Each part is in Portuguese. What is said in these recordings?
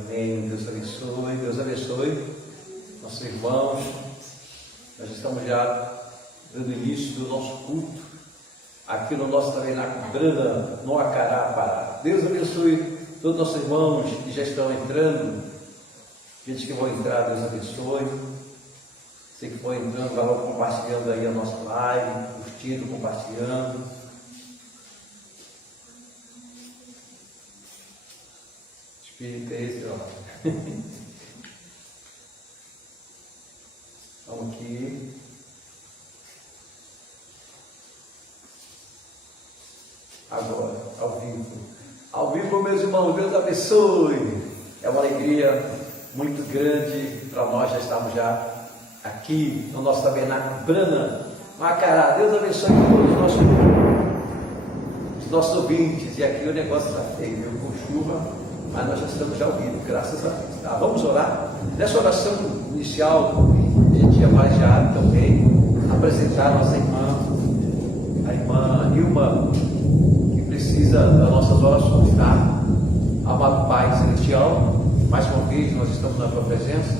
Amém. Deus abençoe, Deus abençoe nossos irmãos. Nós estamos já dando início do nosso culto aqui no nosso tabernáculo Brana, no Acará, Pará. Deus abençoe todos os nossos irmãos que já estão entrando, gente que vão entrar, Deus abençoe. Você que for entrando, vai logo compartilhando aí a nossa live, curtindo, compartilhando. Espírito é esse, ó. Vamos aqui. Agora, ao vivo. Ao vivo, meus irmãos, Deus abençoe. É uma alegria muito grande para nós já estarmos já aqui no nosso tabernáculo Brana, Macará. Deus abençoe todos os nossos ouvintes. E aqui o negócio está feio, viu? Com chuva, mas nós já estamos já ouvindo, graças a Deus. Tá? Vamos orar. Nessa oração inicial, a gente já vai já também apresentar a nossa irmã, a irmã Nilma, que precisa das nossas orações, tá? Amado Pai Celestial, mais uma vez nós estamos na tua presença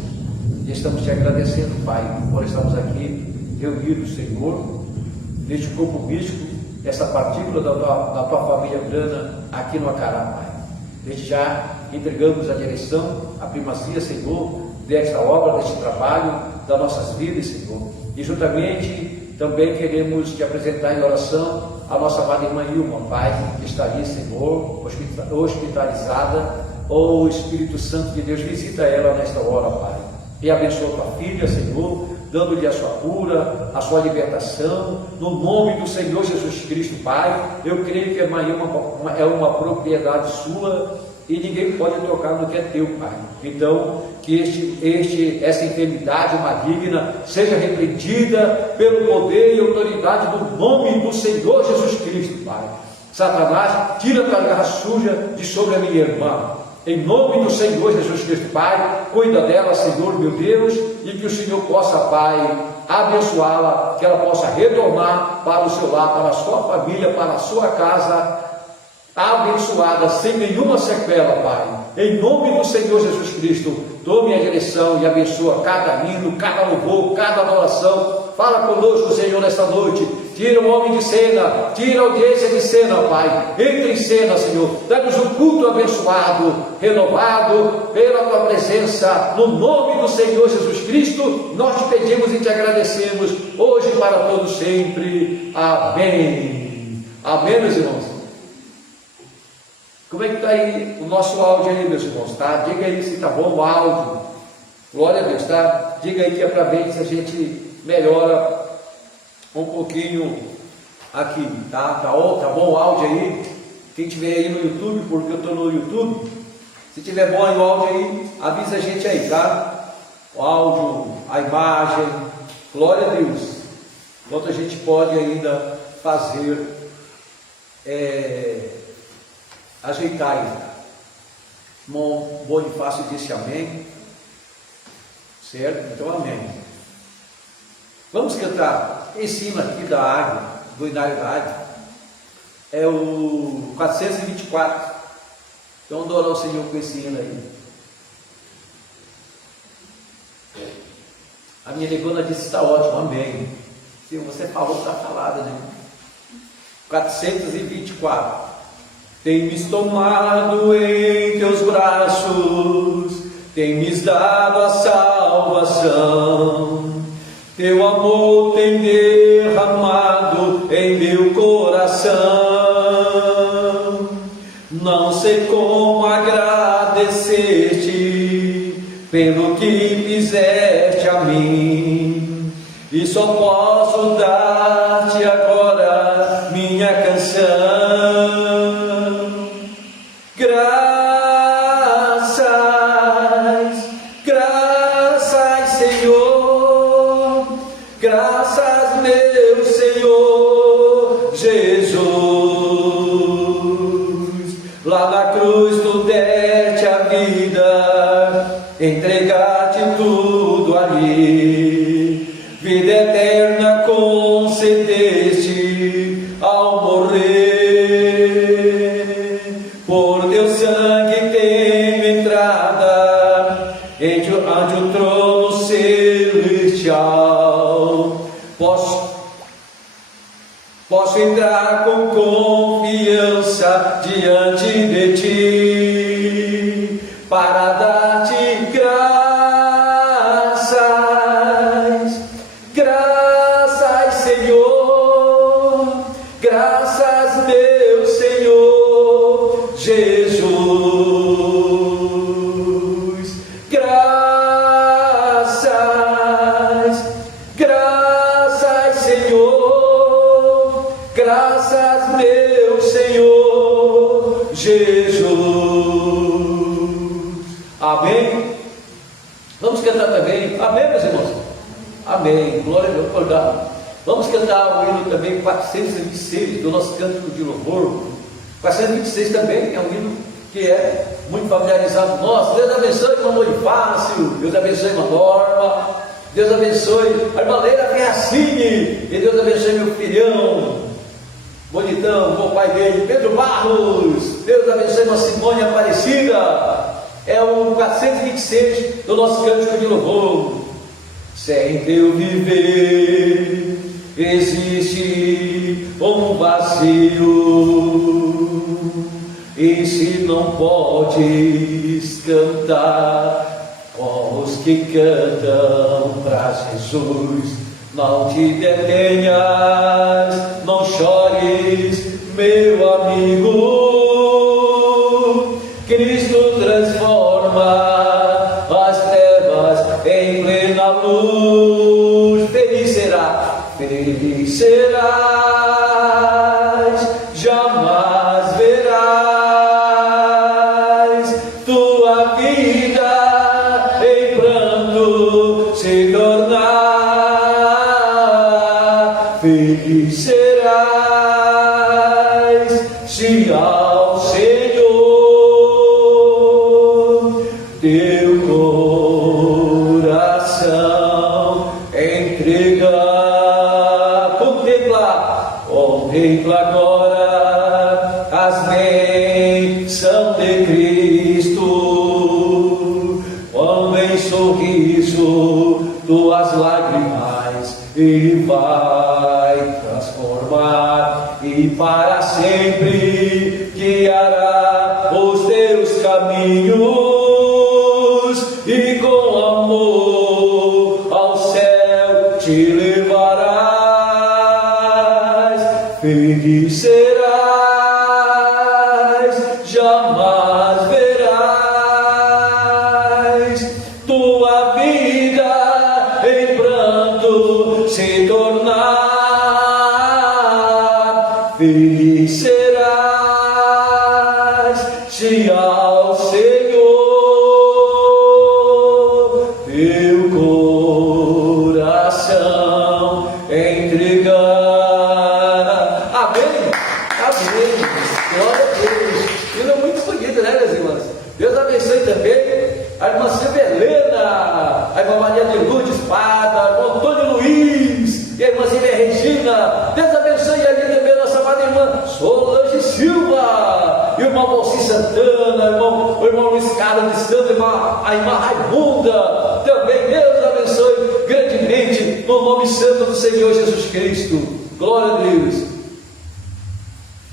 e estamos te agradecendo, Pai, por estarmos aqui reunidos, Senhor, neste corpo místico, essa partícula da tua família Brana aqui no Acará, Pai. Desde já entregamos a direção, a primazia, Senhor, desta obra, deste trabalho, das nossas vidas, Senhor. E juntamente também queremos te apresentar em oração a nossa amada irmã Ilma, Pai, que está ali, Senhor, hospitalizada. O Espírito Santo de Deus visita ela nesta hora, Pai. E abençoa tua filha, Senhor, dando-lhe a sua cura, a sua libertação, no nome do Senhor Jesus Cristo, Pai. Eu creio que a irmã Ilma é uma propriedade sua e ninguém pode tocar no que é teu, Pai. Então, que essa enfermidade maligna seja repreendida pelo poder e autoridade do nome do Senhor Jesus Cristo, Pai. Satanás, tira a tua garra suja de sobre a minha irmã. Em nome do Senhor Jesus Cristo, Pai, cuida dela, Senhor, meu Deus, e que o Senhor possa, Pai, abençoá-la, que ela possa retornar para o seu lar, para a sua família, para a sua casa, abençoada, sem nenhuma sequela, Pai. Em nome do Senhor Jesus Cristo, tome a direção e abençoa cada hino, cada louvor, cada adoração. Fala conosco, Senhor, nesta noite. Tira o homem de cena, tira a audiência de cena, Pai. Entra em cena, Senhor. Dá-nos um culto abençoado, renovado pela tua presença. No nome do Senhor Jesus Cristo, nós te pedimos e te agradecemos, hoje e para todos sempre. Amém. Amém, meus irmãos. Como é que está aí o nosso áudio aí, meus irmãos? Tá? Diga aí se está bom o áudio. Glória a Deus, tá? Diga aí que é para ver se a gente melhora um pouquinho aqui, tá? Tá bom o áudio aí? Quem tiver aí no YouTube, porque eu estou no YouTube, se tiver bom aí o áudio aí, avisa a gente aí, tá? O áudio, a imagem, glória a Deus. Enquanto a gente pode ainda fazer, ajeitar aí. Irmão Bonifácio disse amém, certo? Então amém. Vamos cantar em cima aqui da água, do inário da água, é o 424. Então adorar o Senhor com esse hino aí. A minha negona disse: está ótimo, amém. Se você falou, está falado, né? 424. Tem-me tomado em teus braços, tem-me dado a salvação. Teu amor tem derramado em meu coração. Não sei como agradecer-te pelo que fizeste a mim, e só posso dar-te agora minha canção. Graças, Senhor, graças, meu Senhor Jesus. Lá na cruz tu deste a vida, entregaste tudo ali, vida eterna concedeste ao morrer. Por teu sangue tenho entrada ante o trono celestial. Posso entrar com confiança diante de ti, para dar-te graças, graças, Senhor, graças, meu Senhor Jesus, graças, graças, Senhor, graças, meu Senhor Jesus. Amém? Vamos cantar também. Amém, meus irmãos? Amém. Glória a Deus. Obrigado. Vamos cantar o hino também 426 do nosso cântico de louvor. 426 também é um hino que é muito familiarizado nosso. Deus abençoe o irmão Bonifácio, Deus abençoe a irmã Norma, Deus abençoe a irmã Leila Ferracini, e Deus abençoe meu filhão bonitão, o pai dele, Pedro Barros. Deus abençoe a irmã Simone Aparecida. É o 426 do nosso cântico de louvor. Sem teu viver existe um vazio, e se não podes cantar com os que cantam para Jesus, não te detenhas, não chores, meu amigo. Cristo transforma as trevas em plena luz. Feliz serás, jamais verás tua vida em pranto se tornar. Feliz serás se ao Senhor teu coração entregar. Contempla agora as bênçãos de Cristo, quando em sorriso tuas lágrimas e vai transformar, e para sempre guiará os teus caminhos, e com amor ao céu te levarás. Feliz serás, jamais verás tua vida em pranto se tornar. Feliz serás se ao Senhor teu coração entregar. Amém? Amém. Glória a Deus. Isso é muito bonito, né, meus irmãos? Deus abençoe também a irmã Silvia Helena, a irmã Maria de Lourdes Espada, o Antônio Luiz e a irmã Silvia Regina. Deus abençoe ali também a nossa amada irmã Solange Silva, e o irmão Valci Santana, o irmão Luiz Carlos de Santos, a irmã Raimunda. Também Deus abençoe grandemente no nome santo do Senhor Jesus Cristo. Glória a Deus.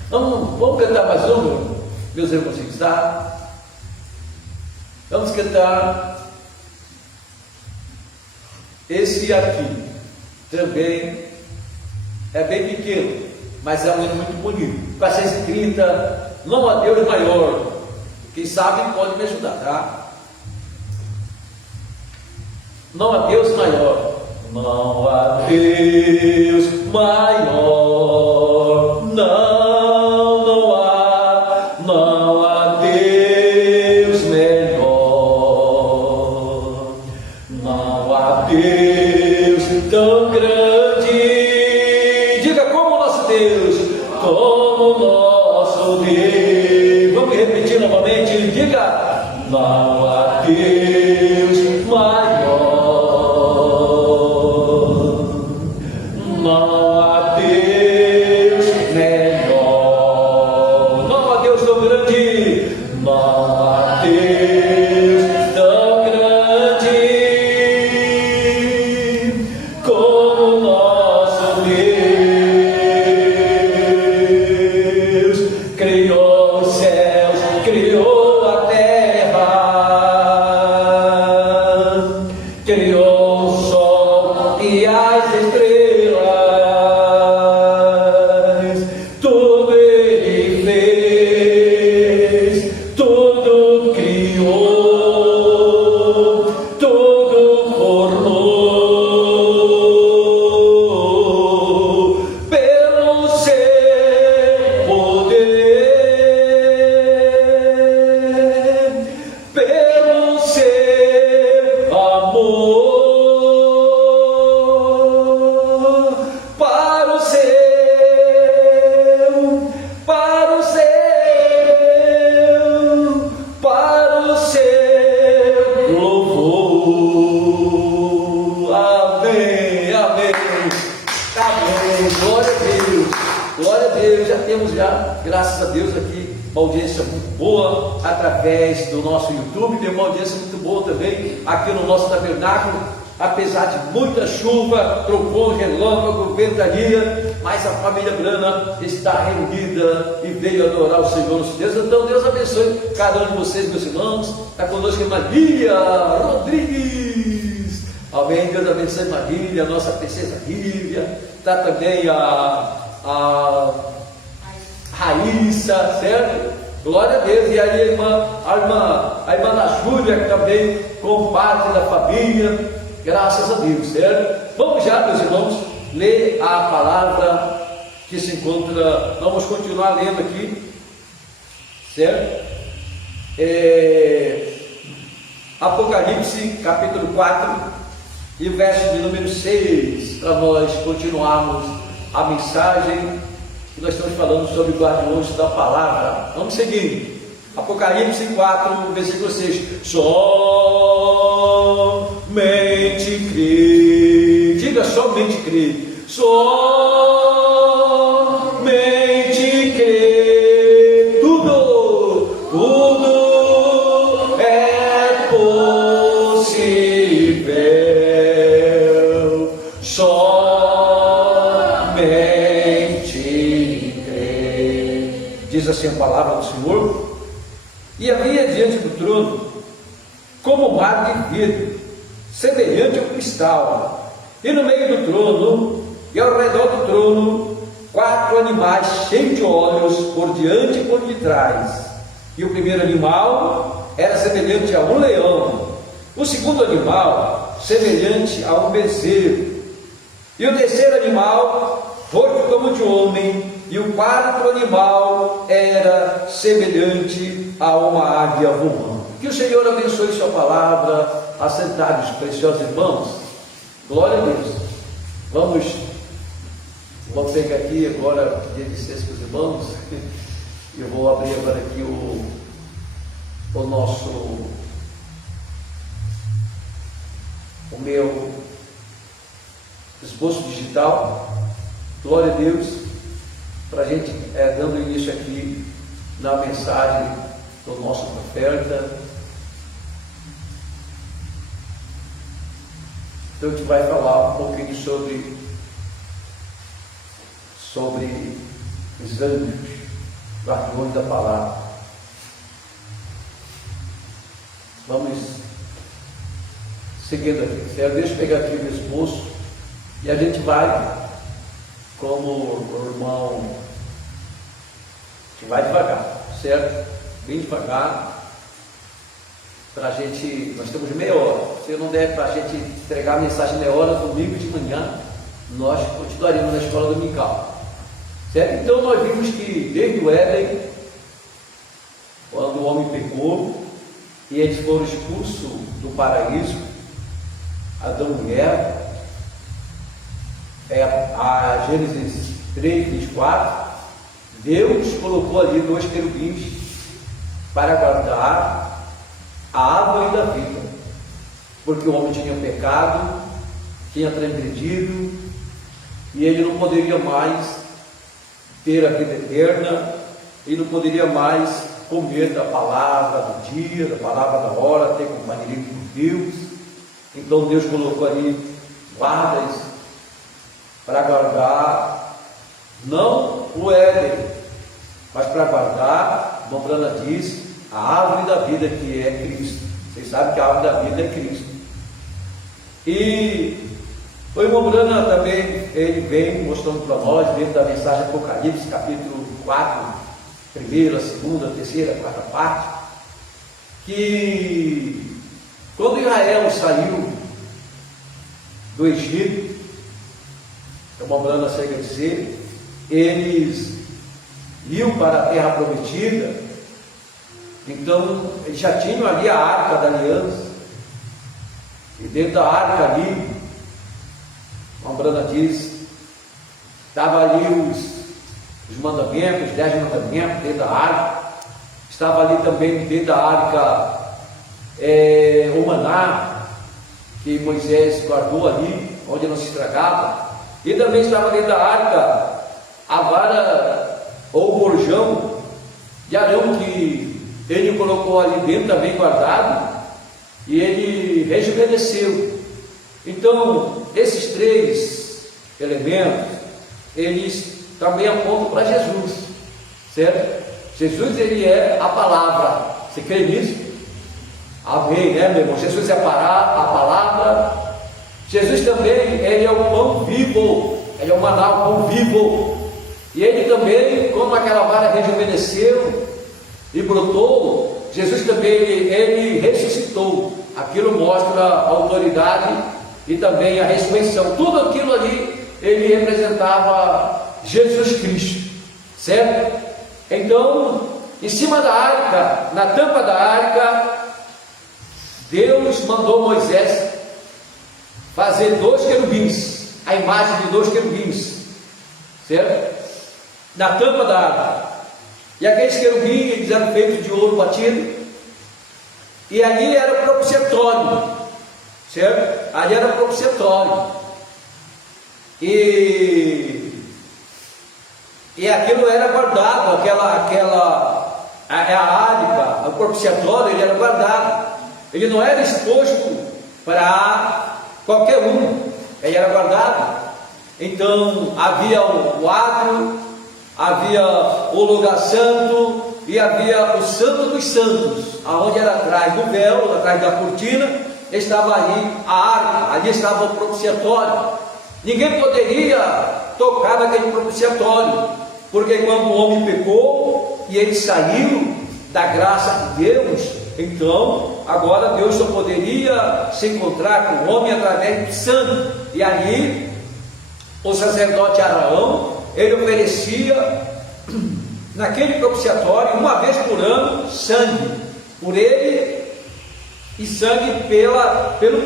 Vamos cantar mais um, meus irmãos, tá? Vamos cantar esse aqui. Também é bem pequeno, mas é um hino muito bonito. 430, não há Deus maior. Quem sabe pode me ajudar, tá? Não há Deus maior. Não há Deus maior. Não há Deus melhor. Não há Deus tão grande. Diga como nosso Deus, como nosso Deus. Vamos repetir novamente. Diga: não há Deus maior. Não há Deus melhor. Não há Deus tão grande. Não há Deus tão grande. criou o sol e as estrelas, tudo Ele fez, tudo criou, tudo formou, pelo seu poder, pelo seu amor, para o seu louvor. Amém, amém, amém. Glória a Deus, glória a Deus. Já, graças a Deus, aqui uma audiência muito boa através do nosso YouTube. Tem uma audiência muito boa também aqui no nosso tabernáculo, apesar de muita chuva, trovão, relâmpago, ventania, mas a família Brana está reunida e veio adorar o Senhor nosso Deus. Então Deus abençoe cada um de vocês, meus irmãos. Está conosco a Maria Rodrigues, amém. Deus abençoe Marília, nossa princesa Lívia. Está também a Raíssa, certo? Glória a Deus. E aí a irmã Ana Júlia, que também comparte da família, graças a Deus, certo? Vamos já, meus irmãos, ler a palavra que se encontra, vamos continuar lendo aqui, certo? Apocalipse, capítulo 4, e o verso de número 6, para nós continuarmos a mensagem que nós estamos falando sobre guardiões da palavra. Vamos seguir. Apocalipse 4, versículo 6. Somente crer. Diga somente crer. Somente crer. Tudo é possível. Somente crer. Diz assim a palavra do Senhor. E havia diante do trono como um mar de vidro, semelhante ao cristal, e no meio do trono e ao redor do trono 4 animais cheios de olhos, por diante e por detrás. E o primeiro animal era semelhante a um leão, o segundo animal semelhante a um bezerro, e o terceiro animal forte como de homem, e o quarto animal era semelhante a uma águia voando. Que o Senhor abençoe sua palavra. Assentados, preciosos irmãos. Glória a Deus. Vamos pegar aqui agora, pedir licença para os irmãos. Eu vou abrir agora aqui o meu esboço digital. Glória a Deus. Para a gente dando início aqui na mensagem do nosso profeta. Então a gente vai falar um pouquinho sobre os anjos, guardiões da palavra. Vamos seguindo aqui, certo? Deixa eu pegar aqui o esboço e a gente vai, como o irmão, a gente vai devagar, certo? Bem devagar, para a gente, nós temos meia hora. Se não der para a gente entregar a mensagem meia hora, domingo de manhã, nós continuaremos na escola dominical, certo? Então nós vimos que desde o Éden, quando o homem pecou, e eles foram expulsos do paraíso, Adão e Eva, a Gênesis 3, 24, Deus colocou ali 2 querubins para guardar a árvore da vida, porque o homem tinha pecado, tinha transgredido, e ele não poderia mais ter a vida eterna, e não poderia mais comer da palavra do dia, da palavra da hora, ter companheirismo com Deus. Então Deus colocou ali guardas para guardar, não o Éden, mas para guardar, como a Brana diz, a árvore da vida, que é Cristo. Vocês sabem que a árvore da vida é Cristo. E o irmão Brana também, ele vem mostrando para nós, dentro da mensagem Apocalipse, capítulo 4, primeira, segunda, terceira, quarta parte, que quando Israel saiu do Egito, o irmão Brana chega a dizer, eles iam para a terra prometida, então eles já tinham ali a arca da aliança, e dentro da arca ali, a Brana diz, estava ali os mandamentos, os 10 mandamentos dentro da arca, estava ali também dentro da arca o maná, que Moisés guardou ali, onde não se estragava, e também estava dentro da arca a vara ou o borjão de Arão, que ele colocou ali dentro também guardado, e ele rejuvenesceu. Então, esses 3 elementos, eles também apontam para Jesus, certo? Jesus, ele é a palavra, você crê nisso? Amém, né, meu irmão? Jesus é a palavra. Jesus também, ele é o pão vivo, ele é o maná, o pão vivo. E ele também, como aquela vara rejuvenesceu e brotou, Jesus também, ele ressuscitou. Aquilo mostra a autoridade e também a ressurreição. Tudo aquilo ali, ele representava Jesus Cristo, certo? Então, em cima da arca, na tampa da arca, Deus mandou Moisés fazer 2 querubins, a imagem de 2 querubins, certo? Na tampa da arca. E aqueles querubins, eles eram feitos de ouro batido, e ali era o propiciatório, certo? Ali era o propiciatório, e aquilo era guardado, a arca, o propiciatório, ele era guardado, ele não era exposto para qualquer um, ele era guardado. Então havia o átrio, havia o lugar santo e havia o santo dos santos, aonde era atrás do véu, atrás da cortina, estava ali a arca, ali estava o propiciatório. Ninguém poderia tocar naquele propiciatório, porque quando o homem pecou e ele saiu da graça de Deus, então agora Deus só poderia se encontrar com o homem através do sangue. E ali o sacerdote Arão, ele oferecia naquele propiciatório, uma vez por ano, sangue por ele e sangue pelo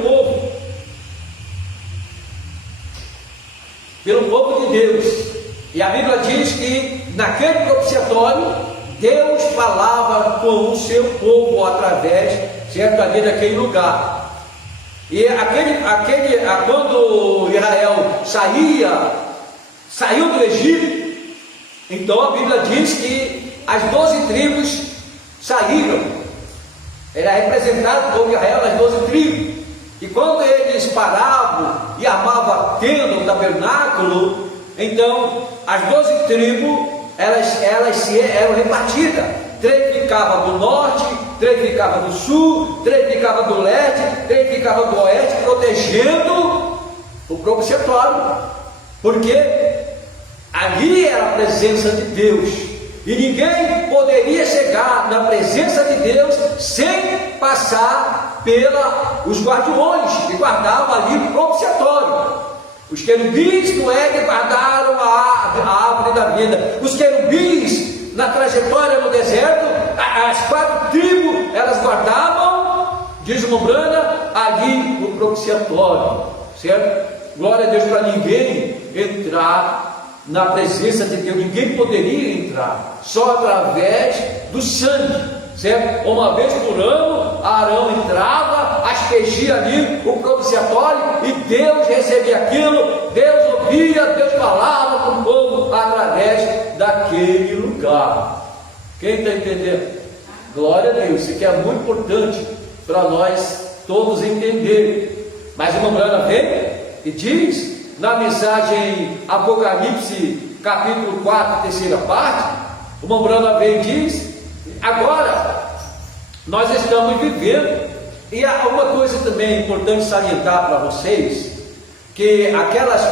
povo de Deus. E a Bíblia diz que naquele propiciatório Deus falava com o seu povo através, certo, ali daquele lugar. E quando Israel saiu do Egito, então a Bíblia diz que as 12 tribos saíram. Era representado o povo de Israel nas 12 tribos. E quando eles paravam e armavam a tenda, o tabernáculo, então as 12 tribos, elas eram repartidas. 3 ficavam do norte, 3 ficavam do sul, 3 ficavam do leste, 3 ficavam do oeste, protegendo o propiciatório, porque ali era a presença de Deus, e ninguém poderia chegar na presença de Deus sem passar pelos guardiões que guardavam ali o propiciatório. Os querubins do Éden guardaram a árvore da vida. Os querubins na trajetória no deserto, as 4 tribos, elas guardavam, diz o Brana, ali o propiciatório, certo? Glória a Deus, para ninguém entrar na presença de Deus, ninguém poderia entrar, só através do sangue, certo? Uma vez por ano, Arão entrava, aspergia ali o propiciatório, e Deus recebia aquilo, Deus ouvia, Deus falava com o povo através daquele lugar. Quem está entendendo? Glória a Deus. Isso aqui é muito importante para nós todos entenderem. Mas o Brana vem e diz na mensagem Apocalipse capítulo 4, terceira parte, o Brana vem e diz: agora nós estamos vivendo E há uma coisa também importante salientar para vocês, que aquelas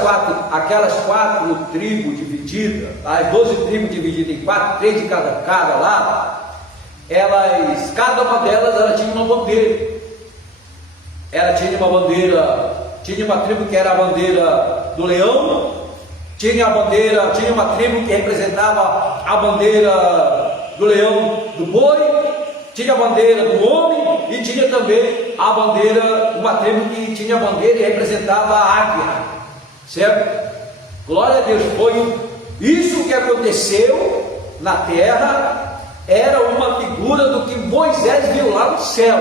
quatro tribos divididas, as 12 tribos divididas em 4, 3 de cada lado, cada uma delas ela tinha uma bandeira. Ela tinha uma bandeira, tinha uma tribo que era a bandeira do leão, tinha uma tribo que representava a bandeira do leão, do boi, tinha a bandeira do homem e tinha também a bandeira, uma tribo que tinha a bandeira e representava a águia, certo? Glória a Deus, isso que aconteceu na terra, era uma figura do que Moisés viu lá no céu.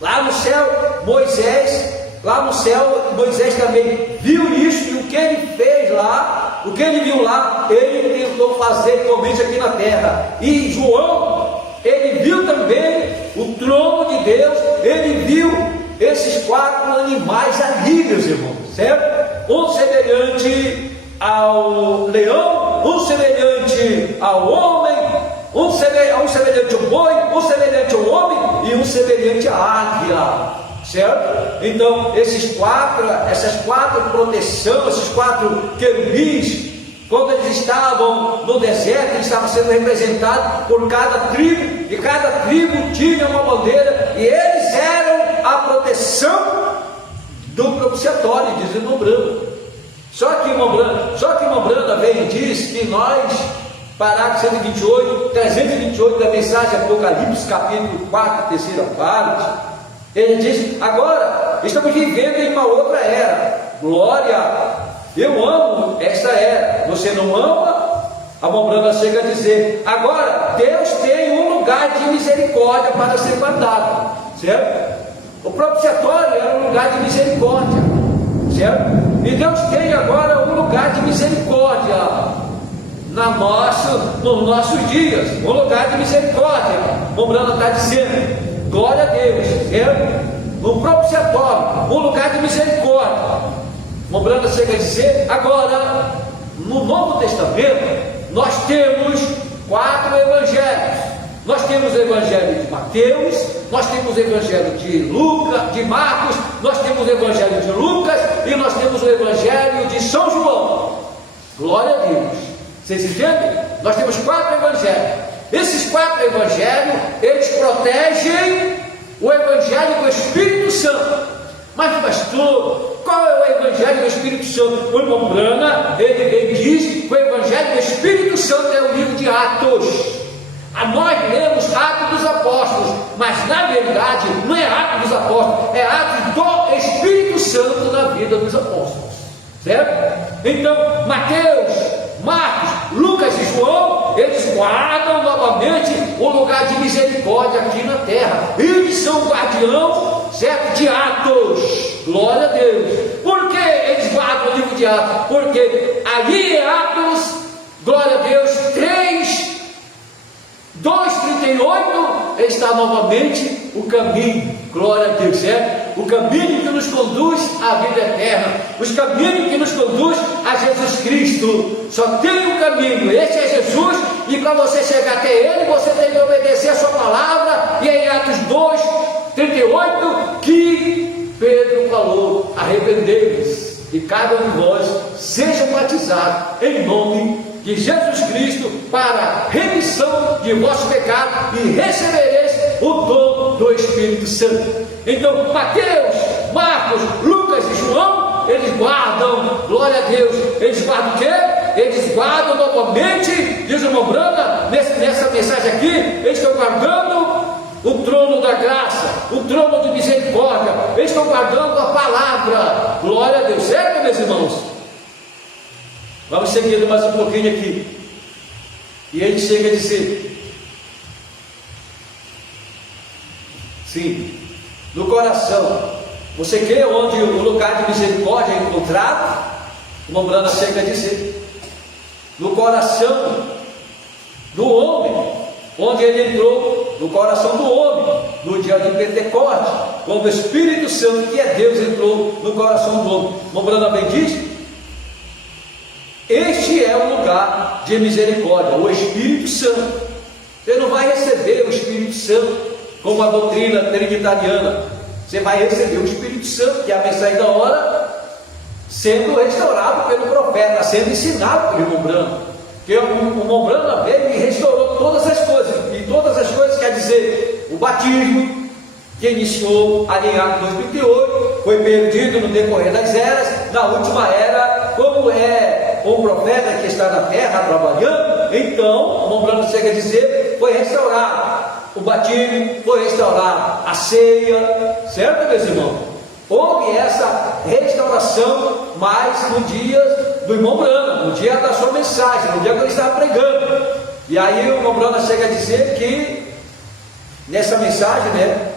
Lá no céu, Moisés também viu isso, e o que ele fez lá, o que ele viu lá, ele tentou fazer igualmente aqui na terra. E João, ele viu também o trono de Deus, ele viu esses 4 animais ali, meus irmãos, certo? Um semelhante ao leão, um semelhante ao homem, um semelhante ao boi, um semelhante ao homem e um semelhante à águia, certo? Então essas quatro proteções, esses 4 querubins, quando eles estavam no deserto, eles estavam sendo representados por cada tribo, e cada tribo tinha uma bandeira, e eles eram a proteção do propiciatório, diz o irmão Brando. Só que o irmão Brando vem e diz que nós, parágrafo 328 da mensagem Apocalipse, capítulo 4, terceira parte, ele diz: agora estamos vivendo em uma outra era. Glória, eu amo esta era, você não ama? A Mombrana chega a dizer: agora Deus tem um lugar de misericórdia para ser guardado, certo? O propiciatório era um lugar de misericórdia, certo? E Deus tem agora um lugar de misericórdia nos nossos dias, um lugar de misericórdia. Mombrana está dizendo, glória a Deus, certo? No propiciatório, um lugar de misericórdia. Mombrana chega a dizer, agora, no Novo Testamento, nós temos 4 evangelhos. Nós temos o evangelho de Mateus, nós temos o evangelho de Marcos, nós temos o evangelho de Lucas e nós temos o evangelho de São João. Glória a Deus. Vocês entendem? Nós temos 4 evangelhos. Esses 4 evangelhos, eles protegem o evangelho do Espírito Santo. Mas pastor, qual é o evangelho do Espírito Santo? O irmão Brana, ele diz que o evangelho do Espírito Santo é o livro de Atos. Nós lemos Atos dos Apóstolos, mas na verdade não é Atos dos Apóstolos, é Atos do Espírito Santo na vida dos apóstolos, certo? Então Mateus, Marcos, Lucas e João, eles guardam novamente o lugar de misericórdia aqui na terra. Eles são guardiãos, certo, de Atos. Glória a Deus. Por que eles guardam o livro de Atos? Porque ali em Atos, glória a Deus, 2:38 está novamente o caminho, glória a Deus, certo? O caminho que nos conduz à vida eterna, os caminhos que nos conduz a Jesus Cristo. Só tem um caminho, esse é Jesus, e para você chegar até Ele, você tem que obedecer a sua palavra. E é em Atos 2:38 que Pedro falou: arrependei-vos e cada um de vós seja batizado em nome de Jesus Cristo para remissão de vosso pecado e recebereis o dom do Espírito Santo. Então Mateus, Marcos, Lucas e João, eles guardam, glória a Deus, eles guardam o quê? Eles guardam novamente, diz o irmão Brana, nessa mensagem aqui, eles estão guardando o trono da graça, o trono de misericórdia, eles estão guardando a palavra, glória a Deus, certo, meus irmãos? Vamos seguindo mais um pouquinho aqui. E ele chega a dizer: sim, no coração, você crê onde o lugar de misericórdia é encontrado? O Mombrana chega a dizer: no coração do homem, onde ele entrou, no coração do homem, no dia de Pentecostes, quando o Espírito Santo, que é Deus, entrou no coração do homem. O Mombrana bem diz: este é o lugar de misericórdia, o Espírito Santo. Você não vai receber o Espírito Santo como a doutrina trinitariana. Você vai receber o Espírito Santo, que é a mensagem da hora, sendo restaurado pelo profeta, sendo ensinado pelo irmão Branham. Porque o irmão Branham veio e restaurou todas as coisas. E todas as coisas quer dizer o batismo, que iniciou ali em Atos 2:38, foi perdido no decorrer das eras. Na última era, como é um profeta que está na terra trabalhando, então o irmão Branham chega a dizer, foi restaurado o batismo, foi restaurado a ceia, certo, meus irmãos? Houve essa restauração, mas no dia do irmão Branham, no dia da sua mensagem, no dia que ele estava pregando. E aí o irmão Branham chega a dizer que nessa mensagem, né,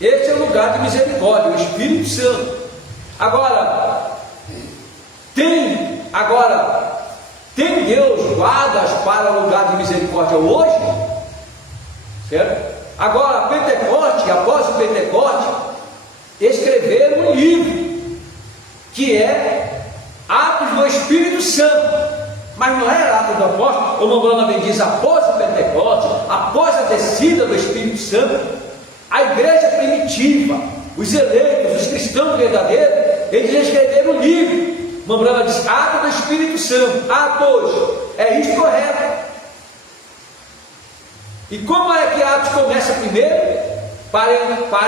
este é o lugar de misericórdia, o Espírito Santo. Agora, tem Deus guardas para o lugar de misericórdia hoje? Certo? Agora, Pentecoste, após o Pentecoste, escreveram um livro, que é Atos do Espírito Santo. Mas não é Atos do Apóstolo, como o Branham diz, após o Pentecoste, após a descida do Espírito Santo, a igreja primitiva, os eleitos, os cristãos verdadeiros, eles escreveram um livro. O Branham diz, Atos do Espírito Santo, Atos, é isso correto. E como é que Atos começa primeiro? Para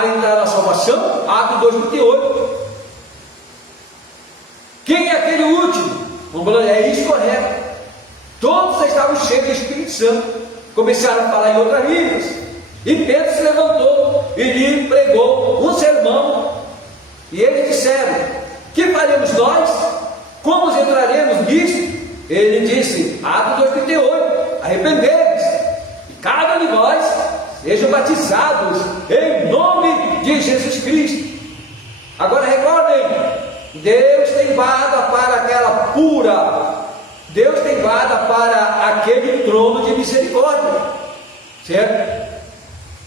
entrar na salvação, Atos 2:28. Quem é aquele último? É isso correto. Todos estavam cheios do Espírito Santo, começaram a falar em outras línguas. E Pedro se levantou e lhe pregou um sermão. E eles disseram: que faremos nós? Como entraremos nisto? Ele disse, Atos 2:38, arrependei-vos, e cada de vós sejam batizados em nome de Jesus Cristo. Agora recordem, Deus tem guarda para aquela pura, Deus tem guarda para aquele trono de misericórdia, certo?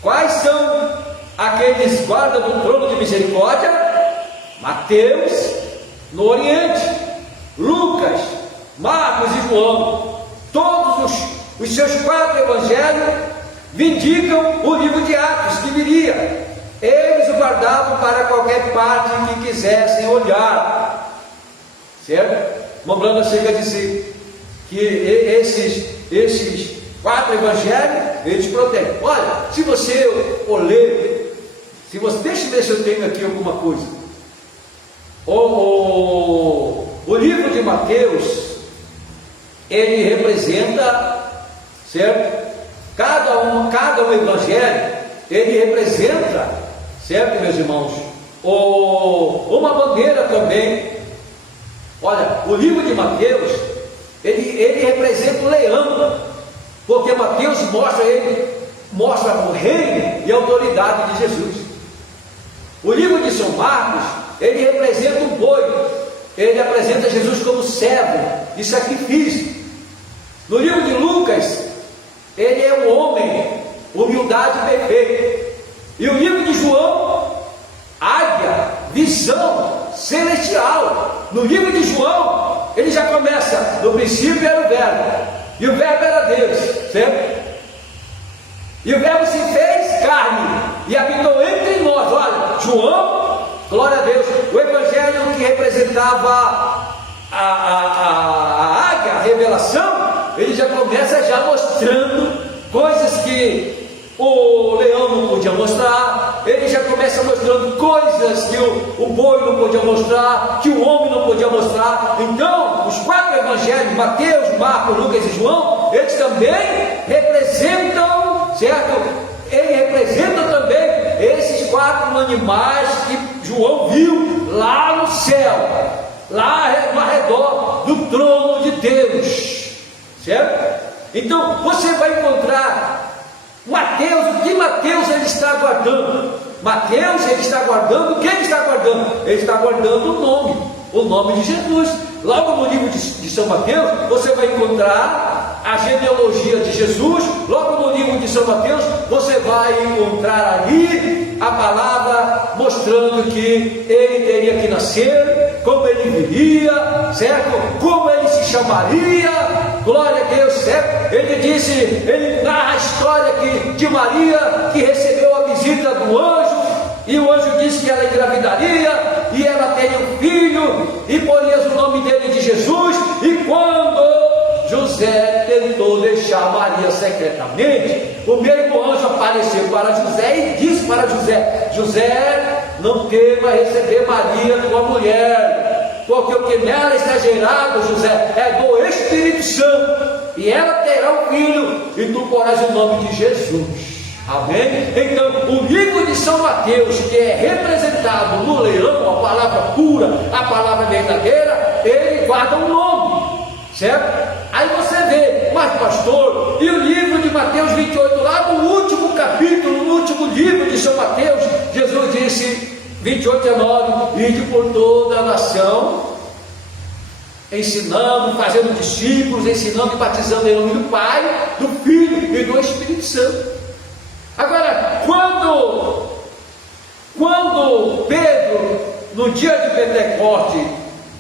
Quais são aqueles guardas do trono de misericórdia? Mateus no Oriente, Lucas, Marcos e João. Todos os seus 4 evangelhos vindicam o livro de Atos que viria. Eles o guardavam para qualquer parte que quisessem olhar, certo? Branham chega a dizer que esses 4 evangelhos eles protegem. Olha, se você ler, deixa eu ver se eu tenho aqui alguma coisa. O livro de Mateus, ele representa, certo? Cada um evangelho, ele representa, certo, meus irmãos, uma bandeira também. Olha, o livro de Mateus, ele representa o leão, porque Mateus mostra o reino e a autoridade de Jesus. O livro de São Marcos, ele representa o boi, ele apresenta Jesus como servo de sacrifício. No livro de Lucas, ele é o homem, humildade perfeita. E o livro de João, águia, visão celestial. No livro de João, ele já começa, no princípio era o verbo, e o verbo era Deus, certo? E o verbo se fez carne e habitou entre nós. Olha, João, glória a Deus, o evangelho que representava a águia, a revelação, ele já começa mostrando coisas que o leão não podia mostrar, ele já começa mostrando coisas que o boi não podia mostrar, que o homem não podia mostrar. Então, os 4 evangelhos, Mateus, Marcos, Lucas e João, eles também representam, certo? Ele representa também esses 4 animais que João viu lá no céu, lá ao redor do trono de Deus, certo? Então, você vai encontrar Mateus, o que Mateus ele está guardando? Mateus ele está guardando, quem ele está guardando? Ele está guardando o nome de Jesus. Logo no livro de São Mateus, você vai encontrar a genealogia de Jesus. Logo no livro de São Mateus, você vai encontrar ali a palavra mostrando que ele teria que nascer, como ele viria, certo? Como ele se chamaria, glória a Deus, certo? Ele narra a história aqui de Maria, que recebeu a visita do anjo, e o anjo disse que ela engravidaria, e ela teria um filho, e poria o nome dele de Jesus. E quando José tentou deixar Maria secretamente, o mesmo anjo apareceu para José e disse para José: José, não tema receber Maria, tua mulher, porque o que nela está gerado, José, é do Espírito Santo, e ela terá um filho, e tu porás o nome de Jesus. Amém? Então, o livro de São Mateus, que é representado no leilão, a palavra pura, a palavra verdadeira, ele guarda um nome, certo? Aí você vê, mas pastor, e o livro de Mateus 28, lá no último capítulo, no último livro de São Mateus, Jesus disse, 28:9, ide por toda a nação, ensinando, fazendo discípulos, ensinando e batizando em nome do Pai, do Filho e do Espírito Santo. Agora, quando Pedro, no dia de Pentecoste,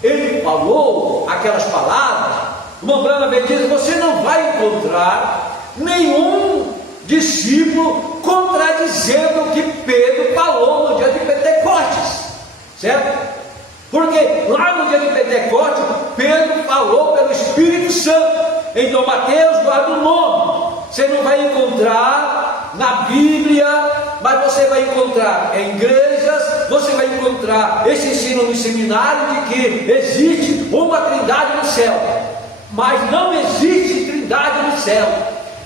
ele falou aquelas palavras, uma Brana diz: você não vai encontrar nenhum discípulo contradizendo o que Pedro falou no dia de Pentecostes, certo? Porque lá no dia de Pentecostes, Pedro falou pelo Espírito Santo. Então Mateus guarda o nome. Você não vai encontrar na Bíblia, mas você vai encontrar em igrejas, você vai encontrar esse ensino no seminário de que existe uma trindade no céu. Mas não existe trindade no céu.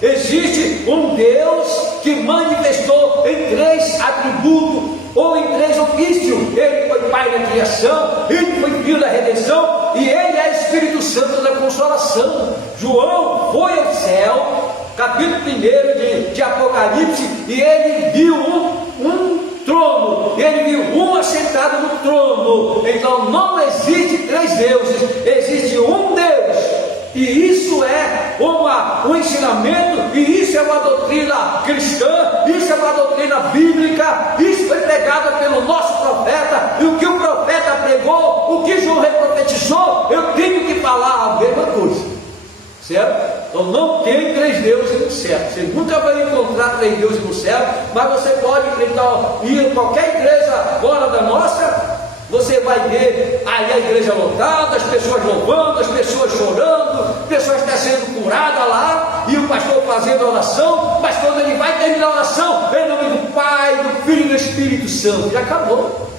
Existe um Deus que manifestou em 3 atributos ou em 3 ofícios. Ele foi Pai da criação, Ele foi Filho da redenção e Ele é Espírito Santo da consolação. João foi ao céu, capítulo 1 de Apocalipse, e ele viu um trono, ele viu um assentado no trono. Então não existe 3 deuses, existe um Deus. E isso é um ensinamento, e isso é uma doutrina cristã, isso é uma doutrina bíblica, isso foi pregado pelo nosso profeta, e o que o profeta pregou, o que João profetizou, eu tenho que falar a mesma coisa, certo? Então não tem 3 deuses no céu, você nunca vai encontrar 3 deuses no céu, mas você pode então, ir em qualquer igreja fora da nossa, você vai ver aí a igreja lotada, as pessoas louvando, as pessoas chorando, pessoas estão sendo curadas lá, e o pastor fazendo oração, mas quando ele vai terminar a oração, em nome do Pai, do Filho e do Espírito Santo, já acabou,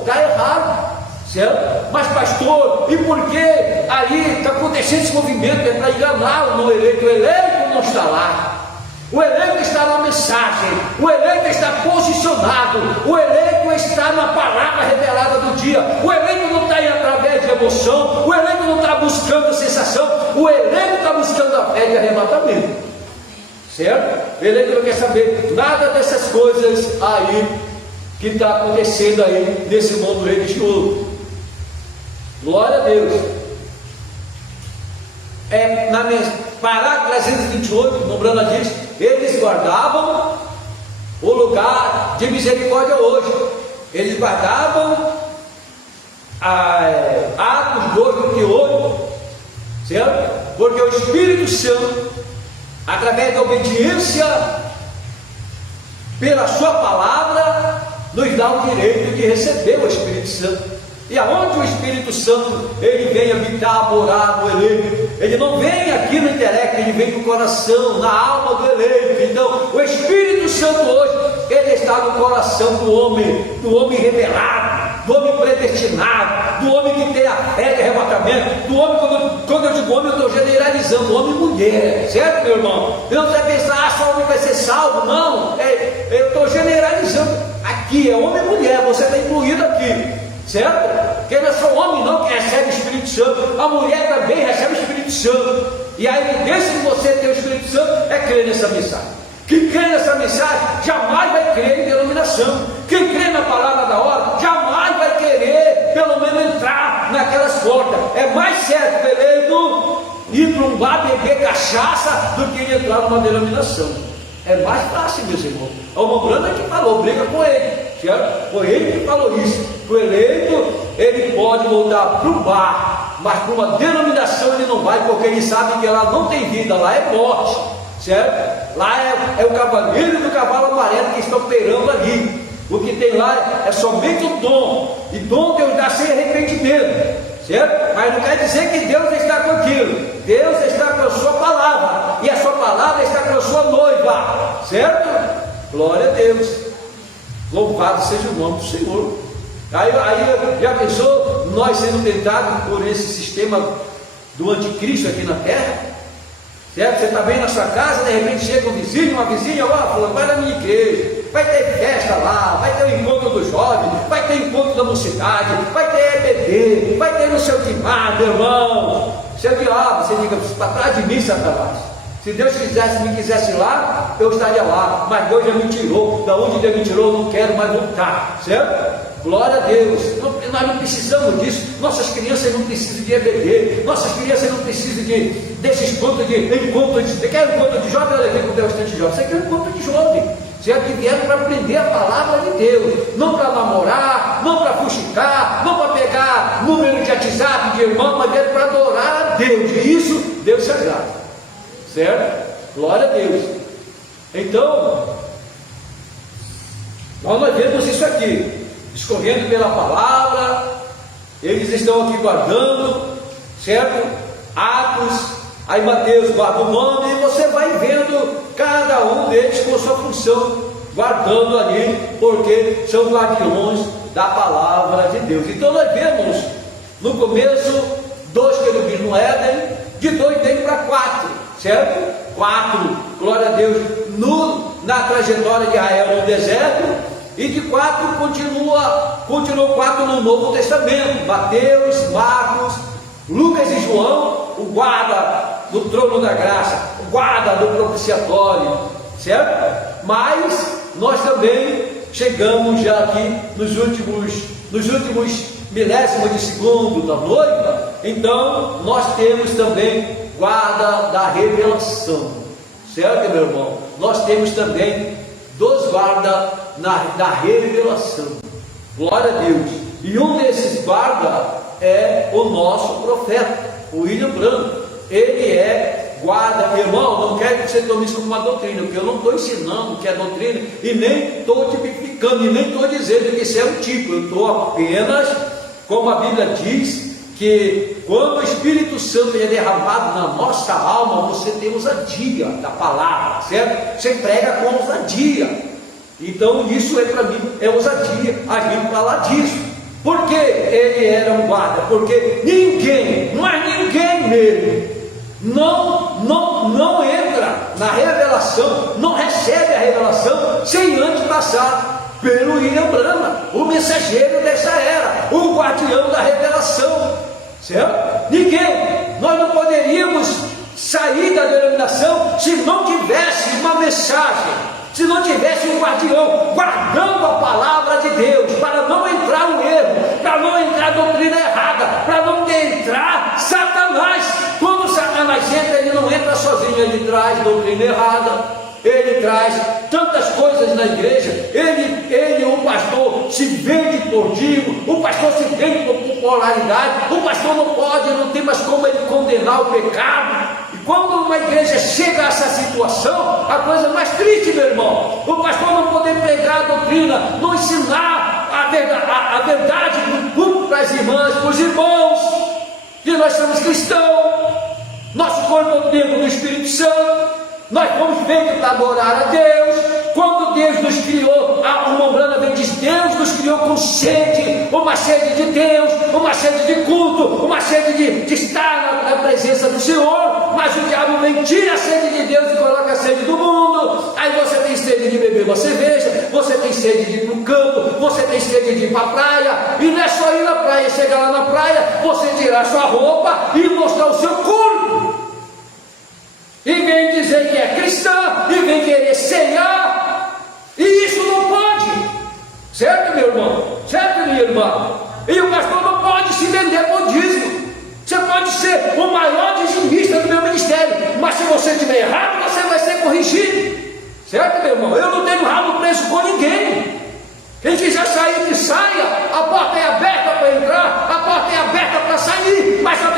está errado, certo? Mas pastor, e por que aí está acontecendo esse movimento? É para enganar o eleito não está lá. O eleito está na mensagem, o eleito está posicionado, o eleito está na palavra revelada do dia. O eleito não está aí através de emoção, o eleito não está buscando sensação, o eleito está buscando a fé de arrebatamento, certo? O eleito não quer saber nada dessas coisas aí que está acontecendo aí nesse mundo religioso. Glória a Deus. Parágrafo 328, Nombrana diz: eles guardavam o lugar de misericórdia hoje, eles guardavam Atos 2:28, certo? Porque o Espírito Santo, através da obediência pela sua palavra, nos dá o direito de receber o Espírito Santo. E aonde o Espírito Santo ele vem habitar, morar no eleito, ele não vem aqui no intelecto, ele vem no coração, na alma do eleito. Então o Espírito Santo hoje, ele está no coração do homem revelado, do homem predestinado, do homem que tem a fé de arrebatamento, do homem, quando eu digo homem, eu estou generalizando, homem e mulher, certo, meu irmão? Não você pensar, só homem vai ser salvo, não, eu estou generalizando, aqui é homem e mulher, você está incluído aqui, certo? Porque não é só o homem não que recebe o Espírito Santo, a mulher também recebe o Espírito Santo, e a evidência de você ter o Espírito Santo é crer nessa mensagem. Quem crê nessa mensagem jamais vai crer em denominação. Quem crê na palavra da hora jamais vai querer pelo menos entrar naquelas portas. É mais certo o eleito ir para um bar beber cachaça do que entrar numa denominação. É mais fácil, meus irmãos. É o Mombrana que falou, briga com ele, certo? Foi ele que falou isso. O eleito, ele pode voltar para o bar, mas para uma denominação ele não vai, porque ele sabe que lá não tem vida, lá é morte, certo? Lá é o cavaleiro do cavalo amarelo que está operando ali. O que tem lá é somente o dom, e dom Deus dá sem arrependimento, certo? Mas não quer dizer que Deus está com aquilo. Deus está com a sua palavra, e a sua palavra está com a sua noiva, certo? Glória a Deus, louvado seja o nome do Senhor. Aí já pensou nós sendo tentados por esse sistema do anticristo aqui na terra? Certo? Você está bem na sua casa, de repente chega um vizinho, uma vizinha, ó, vai na minha igreja, vai ter festa lá, vai ter o encontro dos jovens, vai ter encontro da mocidade, vai ter EBD, vai ter não sei o que mais, meu irmão. Você diabo, você diga, para trás de mim, Satanás. Se Deus me quisesse lá, eu estaria lá, mas Deus já me tirou. Da onde Deus me tirou, eu não quero mais voltar, certo? Glória a Deus. Nós não precisamos disso. Nossas crianças não precisam de EBD, nossas crianças não precisam desses pontos de encontro. Você quer um encontro de jovem? Olha aqui com bastante jovem. Você quer um encontro de jovem? Certo? Que vieram para aprender a palavra de Deus, não para namorar, não para fuxicar, não para pegar número de WhatsApp de irmão, mas vieram para adorar a Deus. E isso Deus se agrada, certo? Glória a Deus. Então, nós vemos isso aqui, escorrendo pela palavra, eles estão aqui guardando, certo? Atos. Aí Mateus guarda o nome, e você vai vendo cada um deles com sua função, guardando ali, porque são guardiões da palavra de Deus. Então nós vemos no começo 2 querubins no Éden, de 2 veio para 4, certo? 4, glória a Deus, na trajetória de Israel no deserto, e de 4 continuou 4 no Novo Testamento. Mateus, Marcos, Lucas e João, o guarda do trono da graça, o guarda do propiciatório, certo? Mas nós também chegamos já aqui nos últimos milésimos de segundo da noiva. Então nós temos também guarda da revelação, certo, meu irmão? Nós temos também 2 guardas da revelação, glória a Deus. E um desses guardas é o nosso profeta, o William Branham. Ele é guarda, meu irmão. Não quero que você tome isso como uma doutrina, porque eu não estou ensinando que é doutrina, e nem estou tipificando, e nem estou dizendo que isso é um tipo. Eu estou apenas, como a Bíblia diz, que quando o Espírito Santo é derramado na nossa alma, você tem ousadia da palavra, certo? Você prega com ousadia. Então isso é para mim, é ousadia, a gente falar disso. Por que ele era um guarda? Porque ninguém, mas ninguém mesmo, não entra na revelação, não recebe a revelação sem antes passar pelo William Branham, o mensageiro dessa era, o guardião da revelação, certo? Ninguém, nós não poderíamos sair da denominação se não tivesse uma mensagem, se não tivesse um guardião guardando a palavra de Deus, para não entrar no erro, para não entrar doutrina errada, para não entrar Satanás. Quando Satanás entra, ele não entra sozinho, ele traz doutrina errada, ele traz tantas coisas na igreja. O pastor se vende por dízimo, o pastor se vende por popularidade, o pastor não tem mais como ele condenar o pecado. Quando uma igreja chega a essa situação, a coisa mais triste, meu irmão, o pastor não poder pregar a doutrina, não ensinar a verdade do público para as irmãs, para os irmãos, que nós somos cristãos, nosso corpo é o templo do Espírito Santo, nós fomos feitos para adorar a Deus. Quando Deus nos criou, a Umbanda vem diz, Deus nos criou com sede, uma sede de Deus, uma sede de culto, uma sede de estar na presença do Senhor. Mas o diabo vem, tira a sede de Deus e coloca a sede do mundo. Aí você tem sede de beber uma cerveja, você tem sede de ir para o campo, você tem sede de ir para a praia. E não é só ir na praia, chegar lá na praia, você tirar sua roupa e mostrar o seu corpo. E vem dizer que é cristã, e vem querer ceiar. E isso não pode, certo, meu irmão? Certo, minha irmã? E o pastor não pode se vender por dízimo. Você pode ser o maior dizimista do meu ministério, mas se você estiver errado, você vai ser corrigido, certo, meu irmão? Eu não tenho rabo preso com ninguém. Quem quiser sair, que saia. A porta é aberta para entrar, a porta é aberta para sair, mas a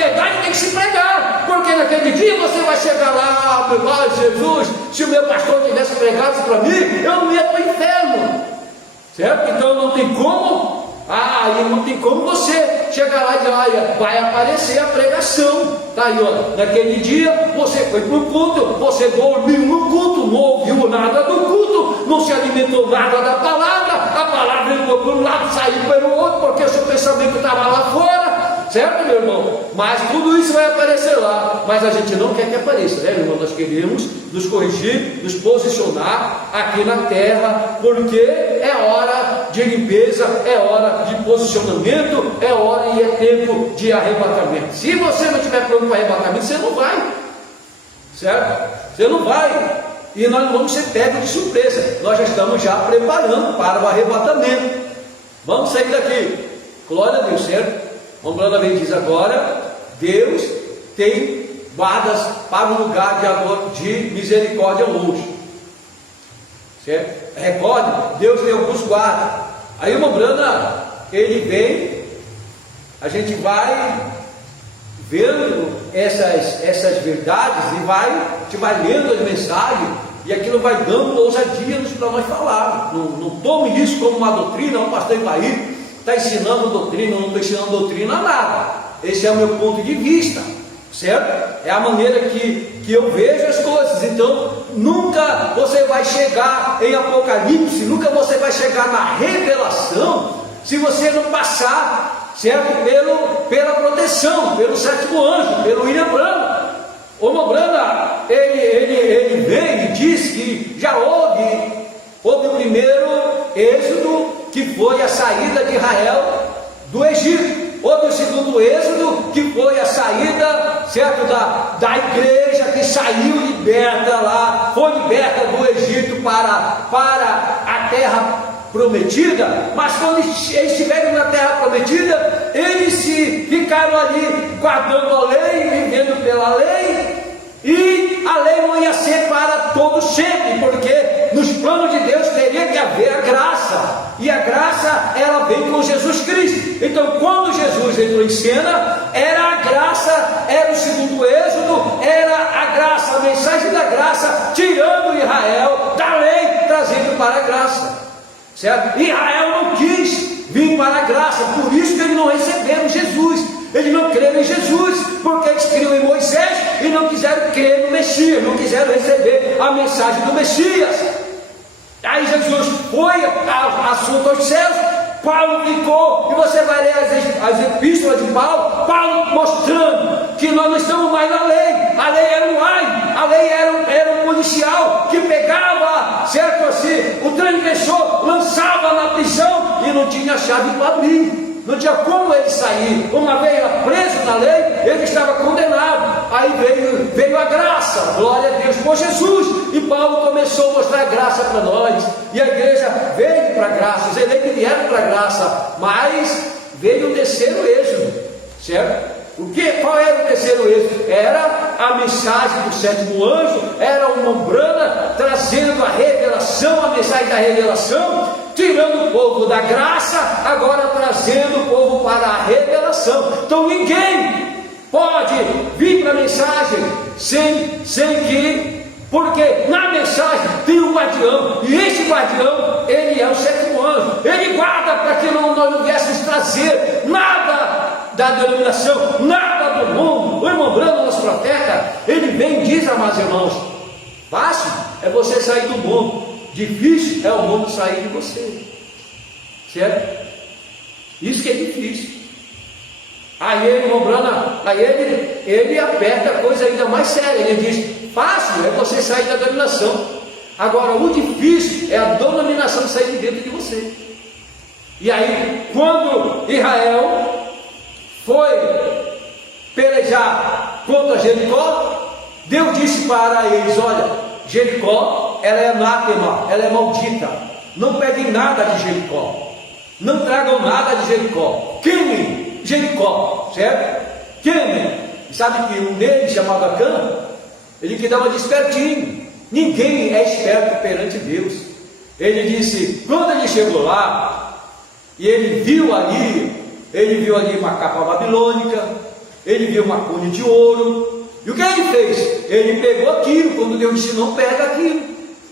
Jesus, se o meu pastor tivesse pregado isso para mim, eu não ia para o inferno, certo? Então não tem como, não tem como você chegar lá e dizer, olha, vai aparecer a pregação, tá aí, ó, naquele dia você foi para o culto, você dormiu no culto, não ouviu nada do culto, não se alimentou nada da palavra, a palavra entrou por um lado, saiu pelo outro, porque o seu pensamento estava lá fora, certo, meu irmão? Mas tudo isso vai aparecer lá, mas a gente não quer que apareça, né, irmão? Nós queremos nos corrigir, nos posicionar aqui na terra, porque é hora de limpeza, é hora de posicionamento, é hora e é tempo de arrebatamento. Se você não estiver pronto para arrebatamento, você não vai, certo? Você não vai, e nós não vamos ser pegos de surpresa, nós já estamos preparando para o arrebatamento. Vamos sair daqui, glória a Deus, certo? Vamos lá, diz agora, Deus tem guardas para um lugar de misericórdia hoje, certo? Recorde, Deus tem alguns guardas. Aí o Brana, ele vem, a gente vai vendo essas verdades e a gente vai lendo as mensagens, e aquilo vai dando ousadia para nós falar. Não tome isso como uma doutrina, o pastor Ivaí está ensinando doutrina, não estou ensinando doutrina nada. Esse é o meu ponto de vista, certo? É a maneira que eu vejo as coisas. Então, nunca você vai chegar em Apocalipse, nunca você vai chegar na revelação, se você não passar, certo? Pela proteção, pelo sétimo anjo, pelo William Branham. O Branham, ele vem e diz que já houve o primeiro êxodo, que foi a saída de Israel do Egito. Houve o segundo êxodo, que foi a saída, certo, da igreja que saiu liberta lá, foi liberta do Egito para a terra prometida. Mas quando eles estiveram na terra prometida, eles se ficaram ali guardando a lei, vivendo pela lei, e a lei não ia ser para todos sempre, porque nos planos de Deus teria que haver a graça, e a graça ela vem com Jesus Cristo. Então, quando Jesus entrou em cena, era a graça, era o segundo êxodo, era a graça, a mensagem da graça, tirando Israel da lei, trazendo para a graça, certo? Israel não quis vir para a graça, por isso que eles não receberam Jesus. Eles não creram em Jesus, porque eles criam em Moisés e não quiseram crer no Messias, não quiseram receber a mensagem do Messias. Aí Jesus foi assunto aos céus, Paulo ficou, e você vai ler as epístolas de Paulo mostrando que nós não estamos mais na lei. A lei era um ai, a lei era um policial que pegava, certo assim, o transgressor, lançava na prisão e não tinha chave para abrir. Não tinha como ele sair. Uma vez preso na lei, ele estava condenado. Aí veio a graça, glória a Deus, por Jesus. E Paulo começou a mostrar a graça para nós. E a igreja veio para a graça, os eleitos vieram para a graça. Mas veio o terceiro êxodo, certo? Qual era o terceiro êxodo? Era a mensagem do sétimo anjo, era uma Branham trazendo a revelação, a mensagem da revelação, tirando o povo da graça, agora trazendo o povo para a revelação. Então ninguém pode vir para a mensagem sem que, porque na mensagem tem um guardião, e esse guardião, ele é o sétimo anjo, ele guarda para que nós não viéssemos trazer nada da denominação, nada do mundo. O irmão Branham, nosso profeta, ele vem e diz, amados irmãos, fácil é você sair do mundo, difícil é o mundo sair de você, certo? Isso que é difícil. Aí ele, irmão Branham, ele aperta a coisa ainda mais séria. Ele diz, fácil é você sair da dominação, agora o difícil é a denominação sair de dentro de você. E aí, quando Israel foi pelejar contra Jericó, Deus disse para eles, olha, Jericó, ela é anátema, ela é maldita, não peguem nada de Jericó, não tragam nada de Jericó, queimem Jericó, certo? Queimem. Sabe que um deles, chamado Acã, ele que dava de espertinho, ninguém é esperto perante Deus. Ele disse, quando ele chegou lá, e ele viu ali uma capa babilônica, ele viu uma cunha de ouro, E o que ele fez? Ele pegou aquilo, quando Deus disse: não pega aquilo,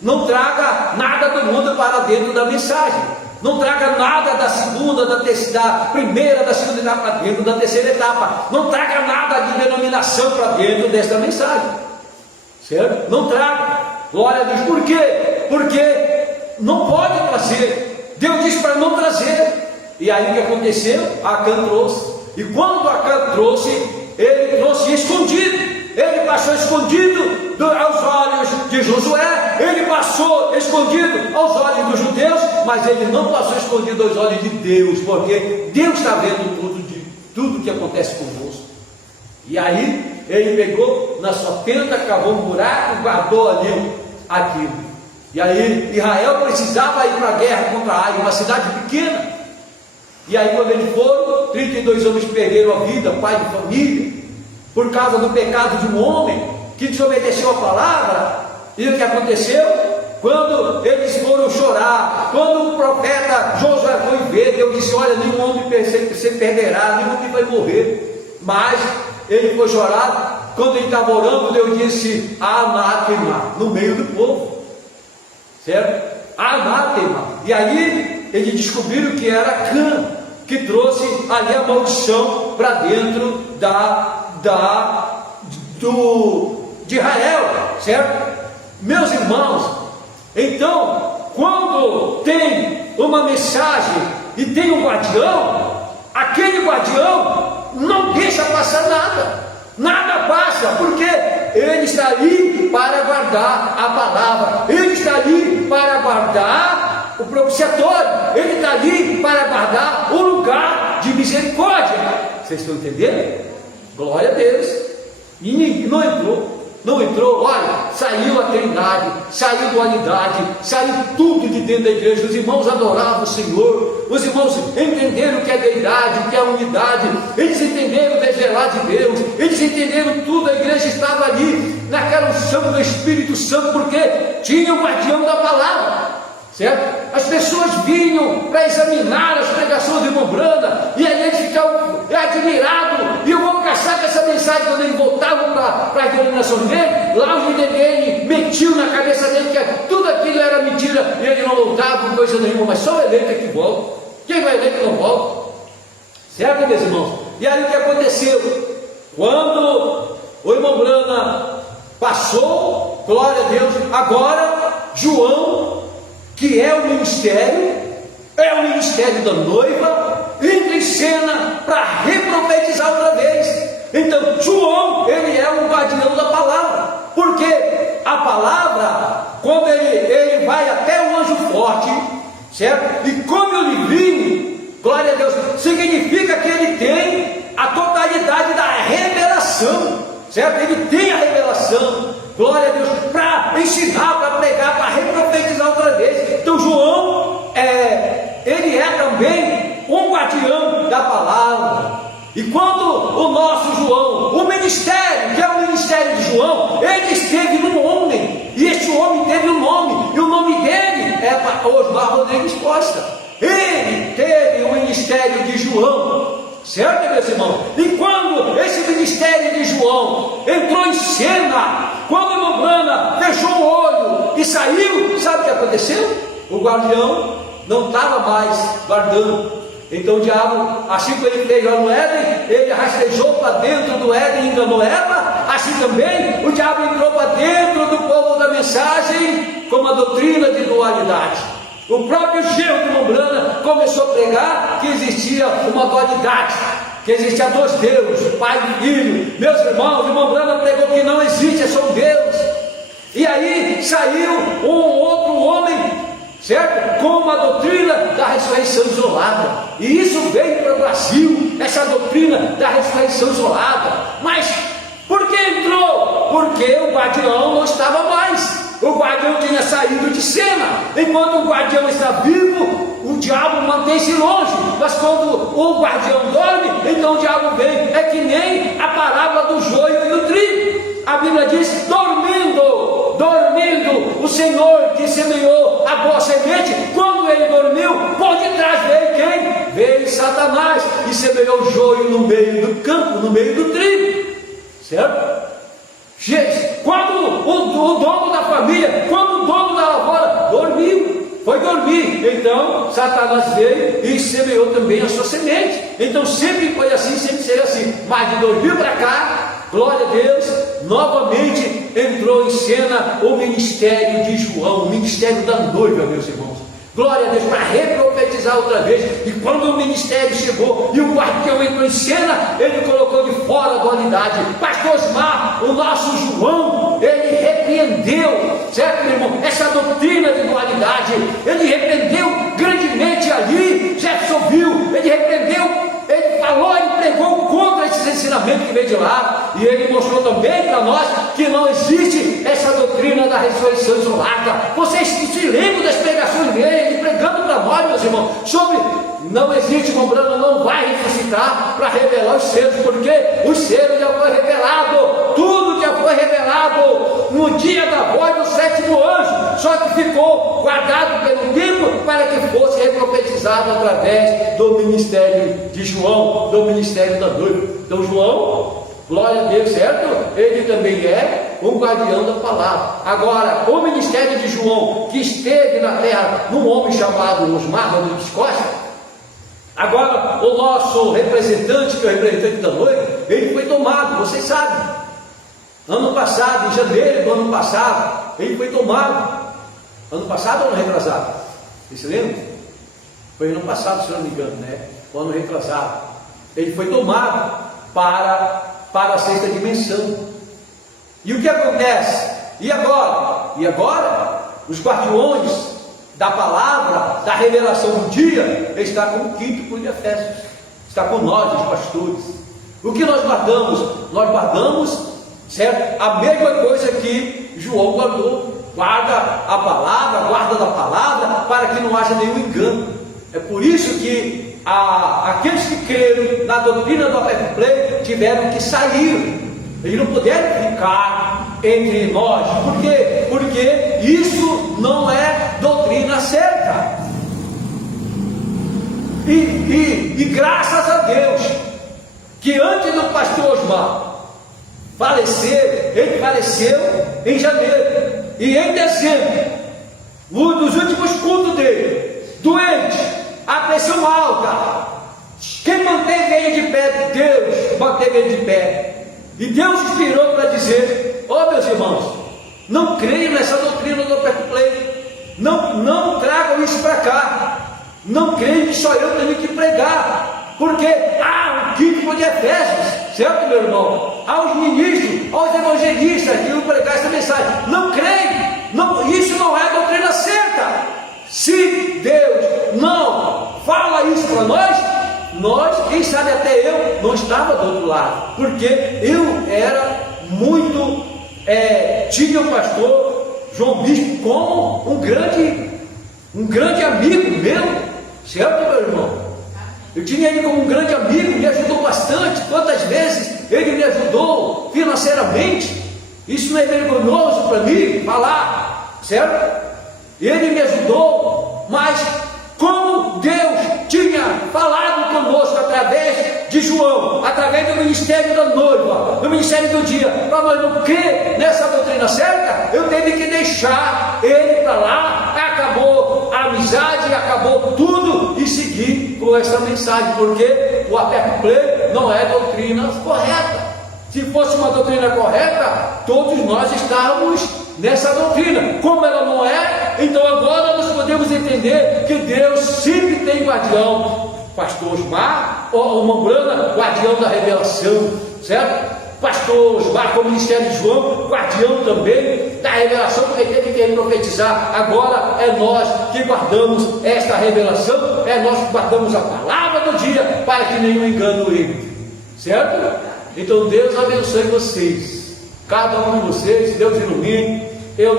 não traga nada do mundo para dentro da mensagem, não traga nada da segunda, da primeira, da segunda etapa para dentro da terceira etapa, não traga nada de denominação para dentro desta mensagem, certo? Não traga, glória a Deus. Por quê? Porque não pode trazer, Deus disse para não trazer. E aí o que aconteceu? Acã trouxe, e quando Acã trouxe, ele trouxe escondido. Ele passou escondido aos olhos de Josué, ele passou escondido aos olhos dos judeus, mas ele não passou escondido aos olhos de Deus, porque Deus está vendo tudo que acontece conosco. E aí ele pegou na sua tenda, cavou um buraco e guardou ali aquilo. E aí Israel precisava ir para a guerra contra Ai, uma cidade pequena. E aí quando eles foram, 32 homens perderam a vida, pai de família, por causa do pecado de um homem que desobedeceu a palavra. E o que aconteceu? Quando eles foram chorar, quando o profeta Josué foi ver, Deus disse: olha, nenhum homem se perderá, nenhum homem vai morrer. Mas ele foi chorar, quando ele estava orando, Deus disse: anátema, no meio do povo, certo? Anátema. E aí eles descobriram que era Acã, que trouxe ali a maldição para dentro de Israel, certo? Meus irmãos, então, quando tem uma mensagem e tem um guardião, aquele guardião não deixa passar nada passa, porque ele está ali para guardar a palavra, ele está ali para guardar o propiciatório, ele está ali para guardar o lugar de misericórdia. Vocês estão entendendo? Glória a Deus. E não entrou, olha, saiu a Trindade, saiu a dualidade, saiu tudo de dentro da igreja. Os irmãos adoravam o Senhor, os irmãos entenderam o que é deidade, o que é unidade, eles entenderam o desvelar de Deus, eles entenderam tudo. A igreja estava ali, naquela unção do Espírito Santo, porque tinha o guardião da palavra, certo? As pessoas vinham para examinar as pregações de irmão Branda, e aí eles ficavam admirados, e eu vou caçar com essa mensagem. Quando eles voltavam para a denominação dele, lá o líder dele metiu na cabeça dele que tudo aquilo era mentira, e ele não voltava com coisa nenhuma. Mas só o eleito é que volta, quem vai eleito não volta, certo, meus irmãos? E aí o que aconteceu? Quando o irmão Branda passou, glória a Deus, agora João, que é o ministério da noiva, entra em cena para reprofetizar outra vez. Então João, ele é o guardião da palavra, porque a palavra, quando ele vai até o anjo forte, certo? E come o livrinho, glória a Deus, significa que ele tem a totalidade da revelação, certo? Ele tem a revelação, glória a Deus, para ensinar, para pregar, para reprofetizar outra vez. Então João, ele é também um guardião da palavra. E quando o nosso João, o ministério, que é o ministério de João, ele esteve num homem, e este homem teve um nome, e o nome dele é Osmar Rodrigues Costa. Ele teve o ministério de João, certo, meus irmãos? E quando esse ministério de João entrou em cena, quando o irmão Branda fechou o olho e saiu, sabe o que aconteceu? O guardião não estava mais guardando. Então o diabo, assim como ele fez lá no Éden, ele rastejou para dentro do Éden e enganou Eva. Assim também o diabo entrou para dentro do povo da mensagem com uma doutrina de dualidade. O próprio Geu de Mombrana começou a pregar que existia uma dualidade, que existia dois deuses, Pai e Filho. Meus irmãos, o irmão Brana pregou que não existe, é só um Deus. E aí saiu um outro homem, certo? Com uma doutrina da ressurreição isolada. E isso veio para o Brasil, essa doutrina da ressurreição isolada. Mas por que entrou? Porque o guardião não estava mais. O guardião tinha saído de cena. Enquanto o guardião está vivo, o diabo mantém-se longe. Mas quando o guardião dorme, então o diabo vem. É que nem a parábola do joio e do trigo. A Bíblia diz: dormindo, o Senhor que semeou a boa semente, quando ele dormiu, por detrás veio quem? Veio Satanás e semeou o joio no meio do campo, no meio do trigo, certo? Quando o dono da família, quando o dono da lavoura dormiu, foi dormir, então Satanás veio e semeou também a sua semente. Então sempre foi assim, sempre será assim. Mas de dormir para cá, glória a Deus, novamente entrou em cena o ministério de João, o ministério da noiva, meus irmãos. Glória a Deus, para reprofetizar outra vez. E quando o ministério chegou e o guardião entrou em cena, ele colocou de fora a dualidade. Pastor Osmar, o nosso João, ele repreendeu, certo, meu irmão, essa doutrina de dualidade. Ele repreendeu grandemente ali. Jefferson viu, ele repreendeu, ele falou, ele pregou contra esses ensinamentos que veio de lá. E ele mostrou também para nós que não existe essa doutrina da ressurreição isolada. Vocês se lembram das pregações dele, pregando para nós, meus irmãos, sobre não existe, o Brano não vai ressuscitar para revelar os selos, porque os selos já foi revelado, tudo já foi revelado no dia da voz do sétimo anjo, só que ficou guardado pelo tempo para que fosse reprofetizado através do ministério de João, do ministério da noiva. Então João, glória a Deus, certo? Ele também é um guardião da palavra. Agora, o ministério de João, que esteve na terra num homem chamado Osmar Rodrigues Costa, agora o nosso representante, que é o representante da noiva, ele foi tomado, vocês sabem. Ano passado, em janeiro do ano passado, ele foi tomado. Ano passado ou ano retrasado? Vocês se lembram? Foi ano passado, se não me engano, né? O ano retrasado. Ele foi tomado para a sexta dimensão. E o que acontece? E agora? E agora, os guardiões da palavra, da revelação do dia, está com o quinto de Efésios, está com nós, os pastores. O que nós guardamos? Nós guardamos, certo? A mesma coisa que João guardou. Guarda a palavra, guarda da palavra, para que não haja nenhum engano. É por isso que aqueles que creram na doutrina do Aperto Play tiveram que sair. Eles não puderam ficar entre nós. Por quê? Porque isso não é doutrina certa. E graças a Deus, que antes do pastor Osmar falecer, ele faleceu em janeiro. E em dezembro, um dos últimos cultos dele, doente, a pressão alta. Quem manteve ele de pé? Deus manteve ele de pé. E Deus inspirou para dizer: meus irmãos, não creiam nessa doutrina do Aperto Play. Não tragam isso para cá. Não creiam que só eu tenho que pregar. Porque há o quinto de Efésios, certo, meu irmão? Há os ministros, aos evangelistas que vão pregar essa mensagem. Não creem. Isso não é a doutrina certa. Se Deus não fala isso para nós, quem sabe até eu não estava do outro lado, porque eu era muito, tinha o pastor João Bispo como um grande amigo meu, certo, meu irmão? Eu tinha ele como um grande amigo, me ajudou bastante. Quantas vezes ele me ajudou financeiramente? Isso não é vergonhoso para mim falar, certo? Ele me ajudou, mas como Deus tinha falado conosco através de João, através do ministério da noiva, do ministério do dia, para nós não crer nessa doutrina certa, eu tive que deixar ele para lá. Acabou a amizade, acabou tudo, e seguir com essa mensagem, porque o Aperto Play não é doutrina correta. Se fosse uma doutrina correta, todos nós estávamos nessa doutrina. Como ela não é, então agora nós podemos entender que Deus sempre tem guardião. Pastor Osmar, ou Mambrana, guardião da revelação, certo? Pastor Osmar, com o ministério de João, guardião também da revelação, porque teve que profetizar. Agora é nós que guardamos esta revelação, é nós que guardamos a palavra do dia, para que nenhum engano entre, certo? Então Deus abençoe vocês, cada um de vocês, Deus ilumine. Eu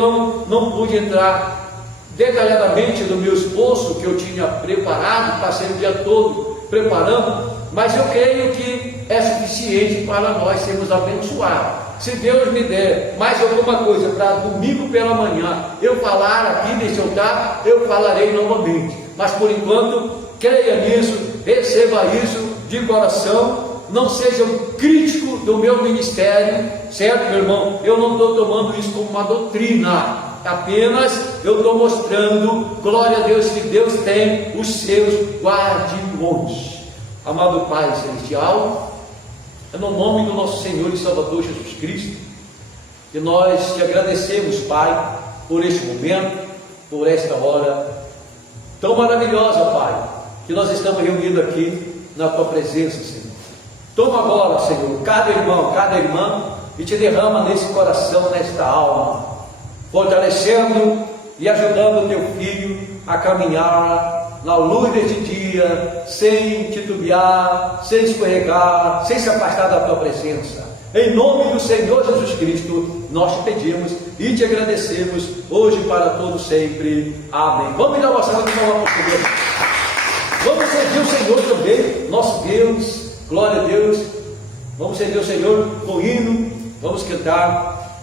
não pude entrar detalhadamente no meu esforço que eu tinha preparado, passei o dia todo preparando, mas eu creio que é suficiente para nós sermos abençoados. Se Deus me der mais alguma coisa para domingo pela manhã eu falar aqui nesse altar, eu falarei novamente. Mas por enquanto, creia nisso, receba isso de coração. não seja um crítico do meu ministério, certo, meu irmão? Eu não estou tomando isso como uma doutrina, apenas eu estou mostrando, glória a Deus, que Deus tem os seus guardiões. Amado Pai Celestial, é no nome do nosso Senhor e Salvador Jesus Cristo, que nós te agradecemos, Pai, por este momento, por esta hora tão maravilhosa, Pai, que nós estamos reunidos aqui na tua presença, Senhor. Toma agora, Senhor, cada irmão, cada irmã, e te derrama nesse coração, nesta alma, fortalecendo e ajudando o teu filho a caminhar na luz deste dia, sem titubear, sem escorregar, sem se afastar da tua presença. Em nome do Senhor Jesus Cristo, nós te pedimos e te agradecemos, hoje e para todos sempre. Amém. Vamos dar uma salva de palmas para Deus. Vamos servir o Senhor também, nosso Deus, glória a Deus. Vamos servir o Senhor com hino, vamos cantar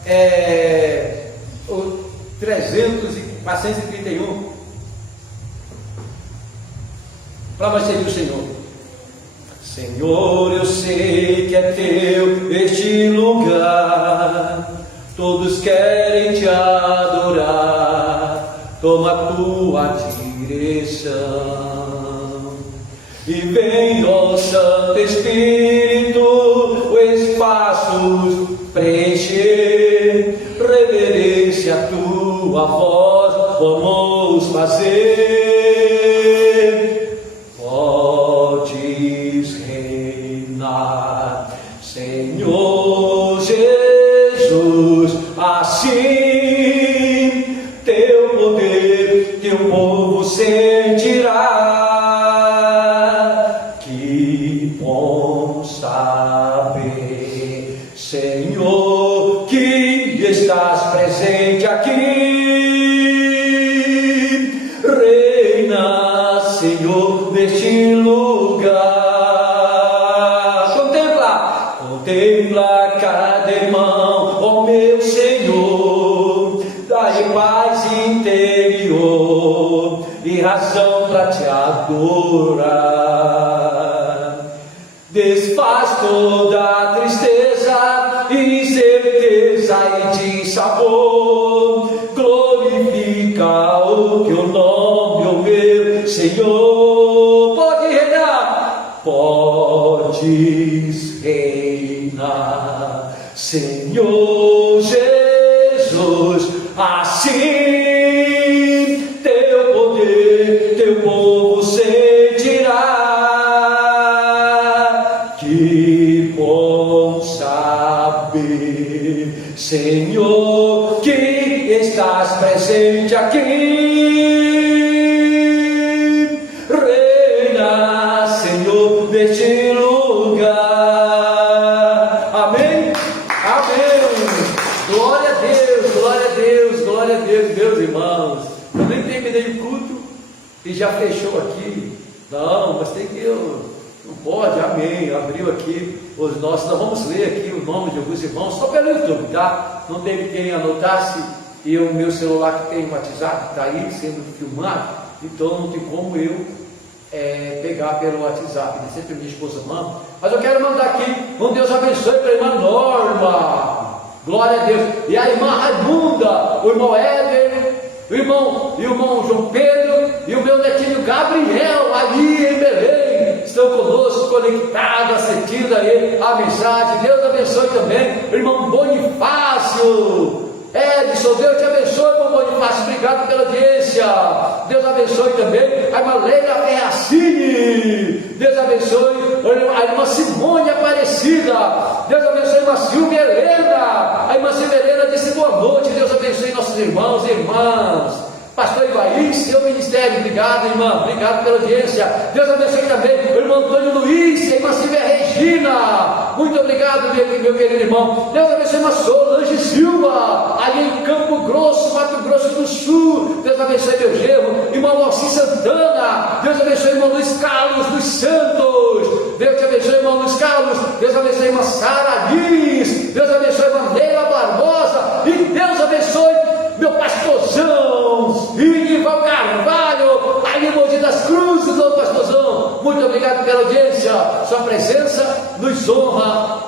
o 431, para nós servir o Senhor. Senhor, eu sei que é teu este lugar, todos querem te adorar, toma a tua direção. E vem, ó Santo Espírito, o espaço preencher, reverência a tua voz, vamos fazer. Senhor Jesus, assim teu poder, teu povo sentirá. Que bom saber, Senhor, que estás presente aqui. Reina, Senhor, neste lugar. Contempla cada irmão, ó meu Senhor, dai paz interior e razão para te adorar. Desfaz toda a tristeza, incerteza e dissabor, glorifica o teu nome, ó meu Senhor. Pode reinar, podes reinar, Senhor Jesus, assim teu poder, teu povo sentirá. Que bom saber, Senhor, que estás presente aqui. Reina, Senhor, neste lugar. Amém? Amém. Glória a Deus, glória a Deus, glória a Deus, meus irmãos. Eu nem terminei o culto e já fechou aqui. Não, mas tem que... Não pode, amém. Abriu aqui os nossos. Nós vamos ler aqui o nome de alguns irmãos, só pelo YouTube, tá? Não teve quem anotasse. E o meu celular que tem WhatsApp está aí sendo filmado, então não tem como eu pegar pelo WhatsApp. Sempre minha esposa manda. Mas eu quero mandar aqui um Deus abençoe para a irmã Norma. Glória a Deus. E a irmã Raimunda, o irmão Éder, o irmão João Pedro e o meu netinho Gabriel, ali em Belém, estão conosco, conectados, assistindo aí a mensagem. Deus abençoe também o irmão Bonifácio. Edson, Deus te abençoe, irmão Bonifácio, obrigado pela audiência. Deus abençoe também a irmã Leila Ferracini. Deus abençoe a irmã Simone Aparecida. Deus abençoe a irmã Silvia Helena. A irmã Silvia Helena disse boa noite. Deus abençoe nossos irmãos e irmãs. Pastor Ivaí, seu ministério, obrigado, irmã, obrigado pela audiência. Deus abençoe também o irmão Antônio Luiz, a irmã Silvia Regina, muito obrigado, meu querido irmão. Deus abençoe a irmã Solange Silva, ali em Campo Grosso, Mato Grosso do Sul. Deus abençoe meu genro, irmão Alci Santana. Deus abençoe o irmão Luiz Carlos dos Santos. Deus te abençoe, irmão Luiz Carlos. Deus abençoe a irmã Sara Liz. Deus abençoe a irmã Neila Barbosa. E Deus abençoe meu pastorzão, Inival Carvalho, ali em Mogi das Cruzes, meu pastorzão. Muito obrigado pela audiência. sua presença nos honra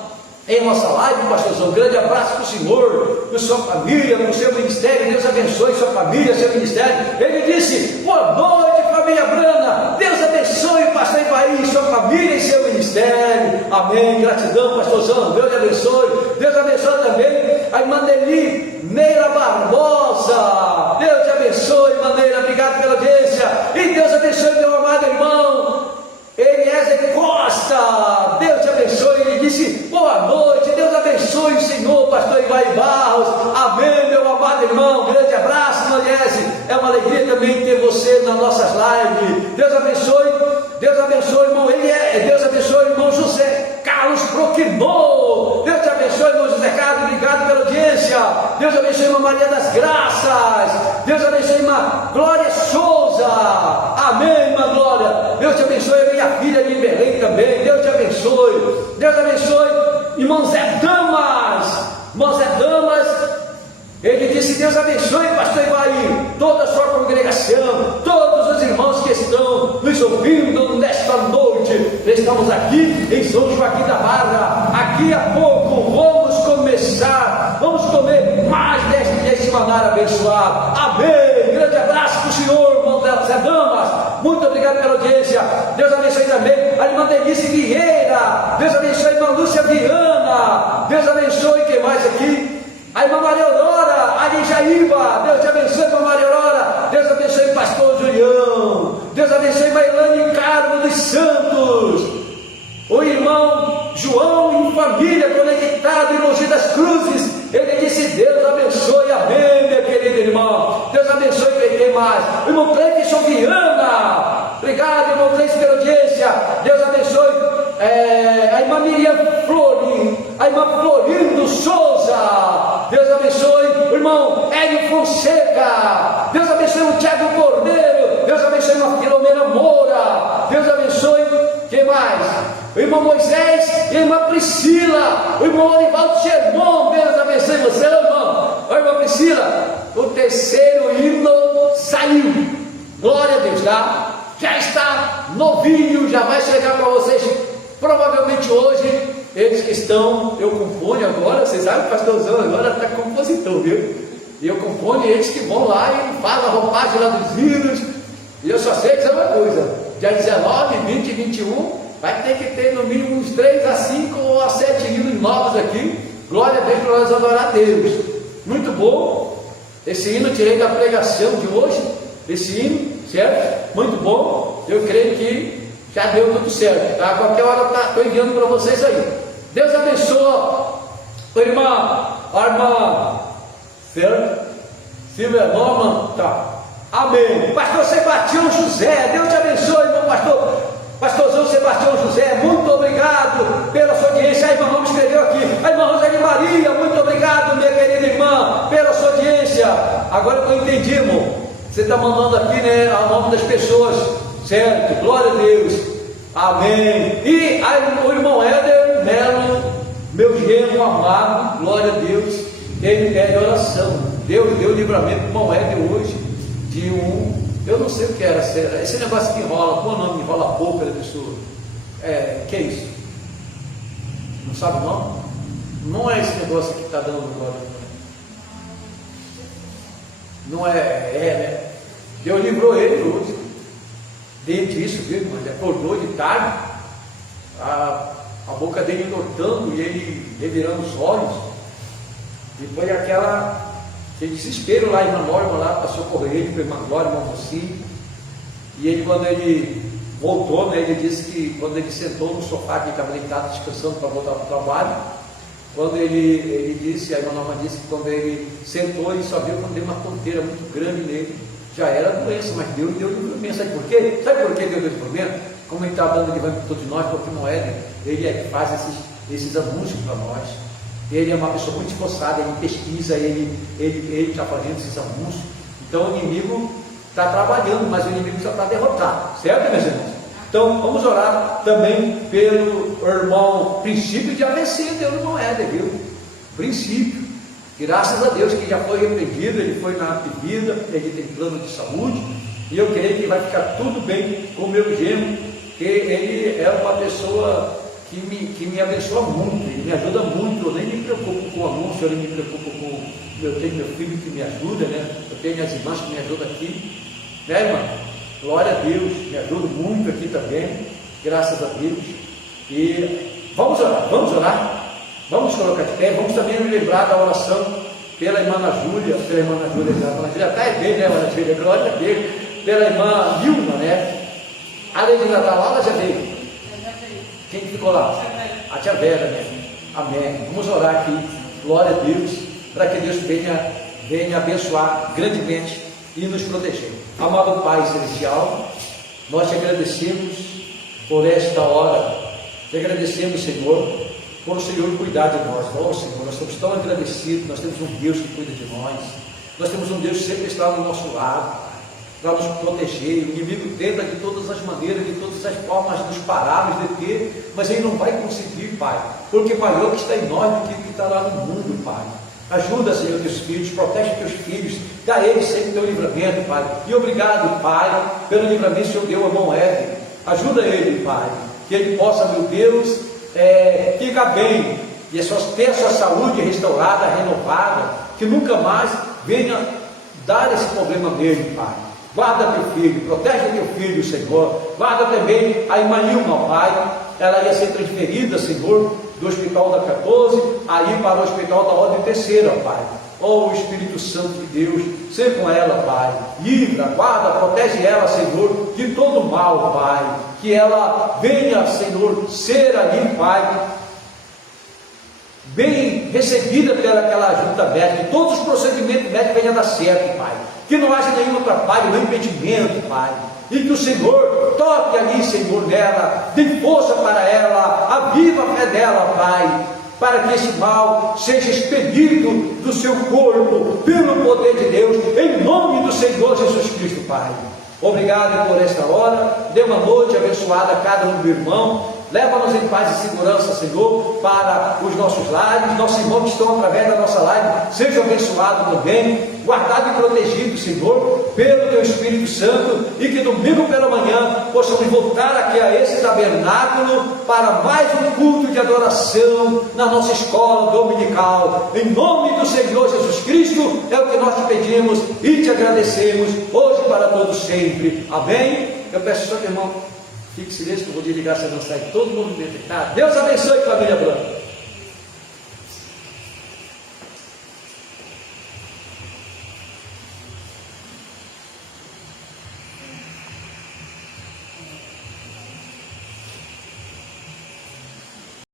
em nossa live, pastorzão. Um grande abraço para o senhor, para sua família, para o seu ministério. Deus abençoe sua família, seu ministério. Ele disse: boa noite, família Brana. Deus abençoe o pastor Ivaí, sua família e seu ministério. Amém. Gratidão, pastorzão. Deus abençoe. Deus abençoe também a irmã Deli Meira Barbosa. Deus te abençoe, irmã Meira. Obrigado pela audiência. E Deus abençoe meu amado irmão Eliezer Costa. Deus te abençoe. Ele disse: boa noite, Deus abençoe o senhor, pastor Ivaí Barros. Amém, meu amado irmão. Grande abraço, irmão Eliezer. É uma alegria também ter você nas nossas lives. Deus abençoe, irmão Eliel. Deus abençoe, irmão José Carlos Proquinô. Deus te abençoe, irmão José Carlos. Obrigado pela audiência. Deus abençoe, irmã Maria das Graças. Deus abençoe, irmã Glória Souza. Amém, irmã Glória. Deus te abençoe, a minha filha de Belém também. Deus te abençoe. Deus abençoe, irmão Zé Damas. Irmão Zé Damas, ele disse: Deus abençoe, pastor Ivaí, toda a sua congregação, todos os irmãos que estão nos ouvindo nesta noite. Estamos aqui em São Joaquim da Barra. Aqui a pouco vamos comer mais deste manar abençoado. Amém. Grande abraço para o senhor, irmão Zé Damas. Muito obrigado pela audiência. Deus abençoe também a irmã Denise Vieira. Deus abençoe a irmã Lúcia Viana. Deus abençoe, quem mais aqui? A irmã Maria Aurora, ali em Jaíba. Deus te abençoe, irmã Maria Aurora. Deus abençoe o pastor Julião. Deus abençoe Mailane Carmo dos Santos. O irmão João e família conectado em Mogi das Cruzes. Ele disse: Deus abençoe. Amém, minha querida irmã. Deus abençoe. Quem mais? O irmão Cleiton Viana. Obrigado, irmão Cleiton, pela audiência. Deus abençoe a irmã Miriam Flori, a irmã Florindo Souza. Deus abençoe o irmão Hélio Fonseca. Deus abençoe o Tiago Cordeiro. Deus abençoe a irmã Filomena Moura. Deus abençoe, quem mais? O irmão Moisés e a irmã Priscila. O irmão Orivaldo Sherman. Deus abençoe você, irmão. Oi, irmã Priscila. O terceiro hino saiu. Glória a Deus, tá? Já está novinho, já vai chegar para vocês provavelmente hoje. Eles que estão, eu componho agora, vocês sabem que o pastorzão agora está compositor, viu? E eu componho, eles que vão lá e fazem a roupagem lá dos hinos. E eu só sei dizer uma coisa: dia 19, 20 e 21 vai ter que ter no mínimo uns 3 a 5 ou a 7 hinos novos aqui. Glória a Deus, para nós adorar a Deus. Muito bom. Esse hino eu tirei da pregação de hoje. Esse hino, certo? Muito bom. Eu creio que já deu tudo certo, tá? Qualquer hora estou enviando para vocês aí. Deus abençoe a irmã Silvia Norman, tá? Amém. Pastor Sebastião José, Deus te abençoe, irmão pastorzão Sebastião José, muito obrigado pela sua audiência. A irmã Roma escreveu aqui, a irmã Roseli Maria, muito obrigado, minha querida irmã, pela sua audiência. Agora eu entendi, irmão, você está mandando aqui, né, o nome das pessoas, certo? Glória a Deus, amém. E o irmão Éder Melo, meu genro amado, glória a Deus, ele pede oração. Deus deu livramento para o irmão Éder hoje de eu não sei o que era, esse negócio que enrola, qual o nome? Enrola a boca da pessoa. Que é isso? Não sabe o nome? Não é esse negócio que está dando agora. Não né? Deus livrou ele hoje. Dentro disso, viu, mas ele acordou de tarde, a boca dele entortando e ele revirando os olhos. E foi aquele desespero lá em Norma, lá para socorrer ele, para a irmã Glória, irmão Mocinho. E ele, quando ele voltou, né, ele disse que quando ele sentou no sofá que estava deitado descansando para voltar para o trabalho, quando ele disse, a irmã Norma disse que quando ele sentou, ele só viu quando deu uma tonteira muito grande nele. Já era doença, mas Deus deu livramento. Sabe por quê? Sabe por que Deus deu livramento? Como ele está dando livramento para todos nós, porque não é, né? Ele é que faz esses anúncios para nós. Ele é uma pessoa muito esforçada, ele pesquisa, ele está fazendo esses anúncios. Então o inimigo está trabalhando, mas o inimigo já está derrotado, certo, meus irmãos? Então vamos orar também pelo irmão Princípio de AVC, Deus não é, viu? Princípio, graças a Deus que já foi repreendido, ele foi na bebida, ele tem plano de saúde, e eu creio que vai ficar tudo bem com o meu genro, ele é uma pessoa que me abençoa muito, ele me ajuda muito. Eu nem me preocupo com o anúncio, eu nem me preocupo com... Eu tenho meu filho que me ajuda, né? Eu tenho as irmãs que me ajudam aqui, né, irmã? Glória a Deus, me ajuda muito aqui também, graças a Deus. E vamos orar, vamos colocar de pé, vamos também nos lembrar da oração pela irmã Ana Júlia, até é dele, né, Ana Júlia? Glória a Deus, pela irmã Vilma, né? Além de ainda estar lá, ela já veio. Quem ficou lá? A tia Vera, né? Amém. Vamos orar aqui, glória a Deus, para que Deus venha abençoar grandemente e nos proteger. Amado Pai Celestial, nós te agradecemos por esta hora, te agradecemos, Senhor, por o Senhor cuidar de nós. Oh, Senhor, nós estamos tão agradecidos, nós temos um Deus que cuida de nós temos um Deus que sempre está do nosso lado, para nos proteger. O inimigo tenta de todas as maneiras, de todas as formas, nos parar, nos deter, mas ele não vai conseguir, Pai, porque maior que está em nós do que está lá no mundo, Pai. Ajuda, Senhor, teus filhos, protege teus filhos, dá a eles sempre teu livramento, Pai. E obrigado, Pai, pelo livramento que o Senhor deu ao irmão Éder. Ajuda ele, Pai, que ele possa, meu Deus, ficar bem, e ter a sua saúde restaurada, renovada, que nunca mais venha dar esse problema nele, Pai. Guarda teu filho, protege teu filho, Senhor. Guarda também a irmã Ilma, Pai. Ela ia ser transferida, Senhor, do hospital da 14, aí para o hospital da ordem terceira, Pai. Oh, Espírito Santo de Deus, seja com ela, Pai. Livra, guarda, protege ela, Senhor, de todo mal, Pai. Que ela venha, Senhor, ser ali, Pai, bem recebida pelaquela junta médica, que todos os procedimentos médicos venham a dar certo, Pai. Que não haja nenhum atrapalho, nenhum impedimento, Pai. E que o Senhor toque ali, Senhor, nela, dê força para ela, aviva a fé dela, Pai, para que esse mal seja expelido do seu corpo, pelo poder de Deus, em nome do Senhor Jesus Cristo, Pai. Obrigado por esta hora, dê uma noite abençoada a cada um do irmão. Leva-nos em paz e segurança, Senhor, para os nossos lares. Nossos irmãos que estão através da nossa live sejam abençoados também, guardados e protegidos, Senhor, pelo Teu Espírito Santo, e que domingo pela manhã possamos voltar aqui a esse tabernáculo para mais um culto de adoração na nossa escola dominical. Em nome do Senhor Jesus Cristo, é o que nós te pedimos e te agradecemos, hoje e para todos sempre. Amém? Eu peço só que, irmão, fique em silêncio, que eu vou desligar, senão sai todo mundo dentro. Deus abençoe, família Branca.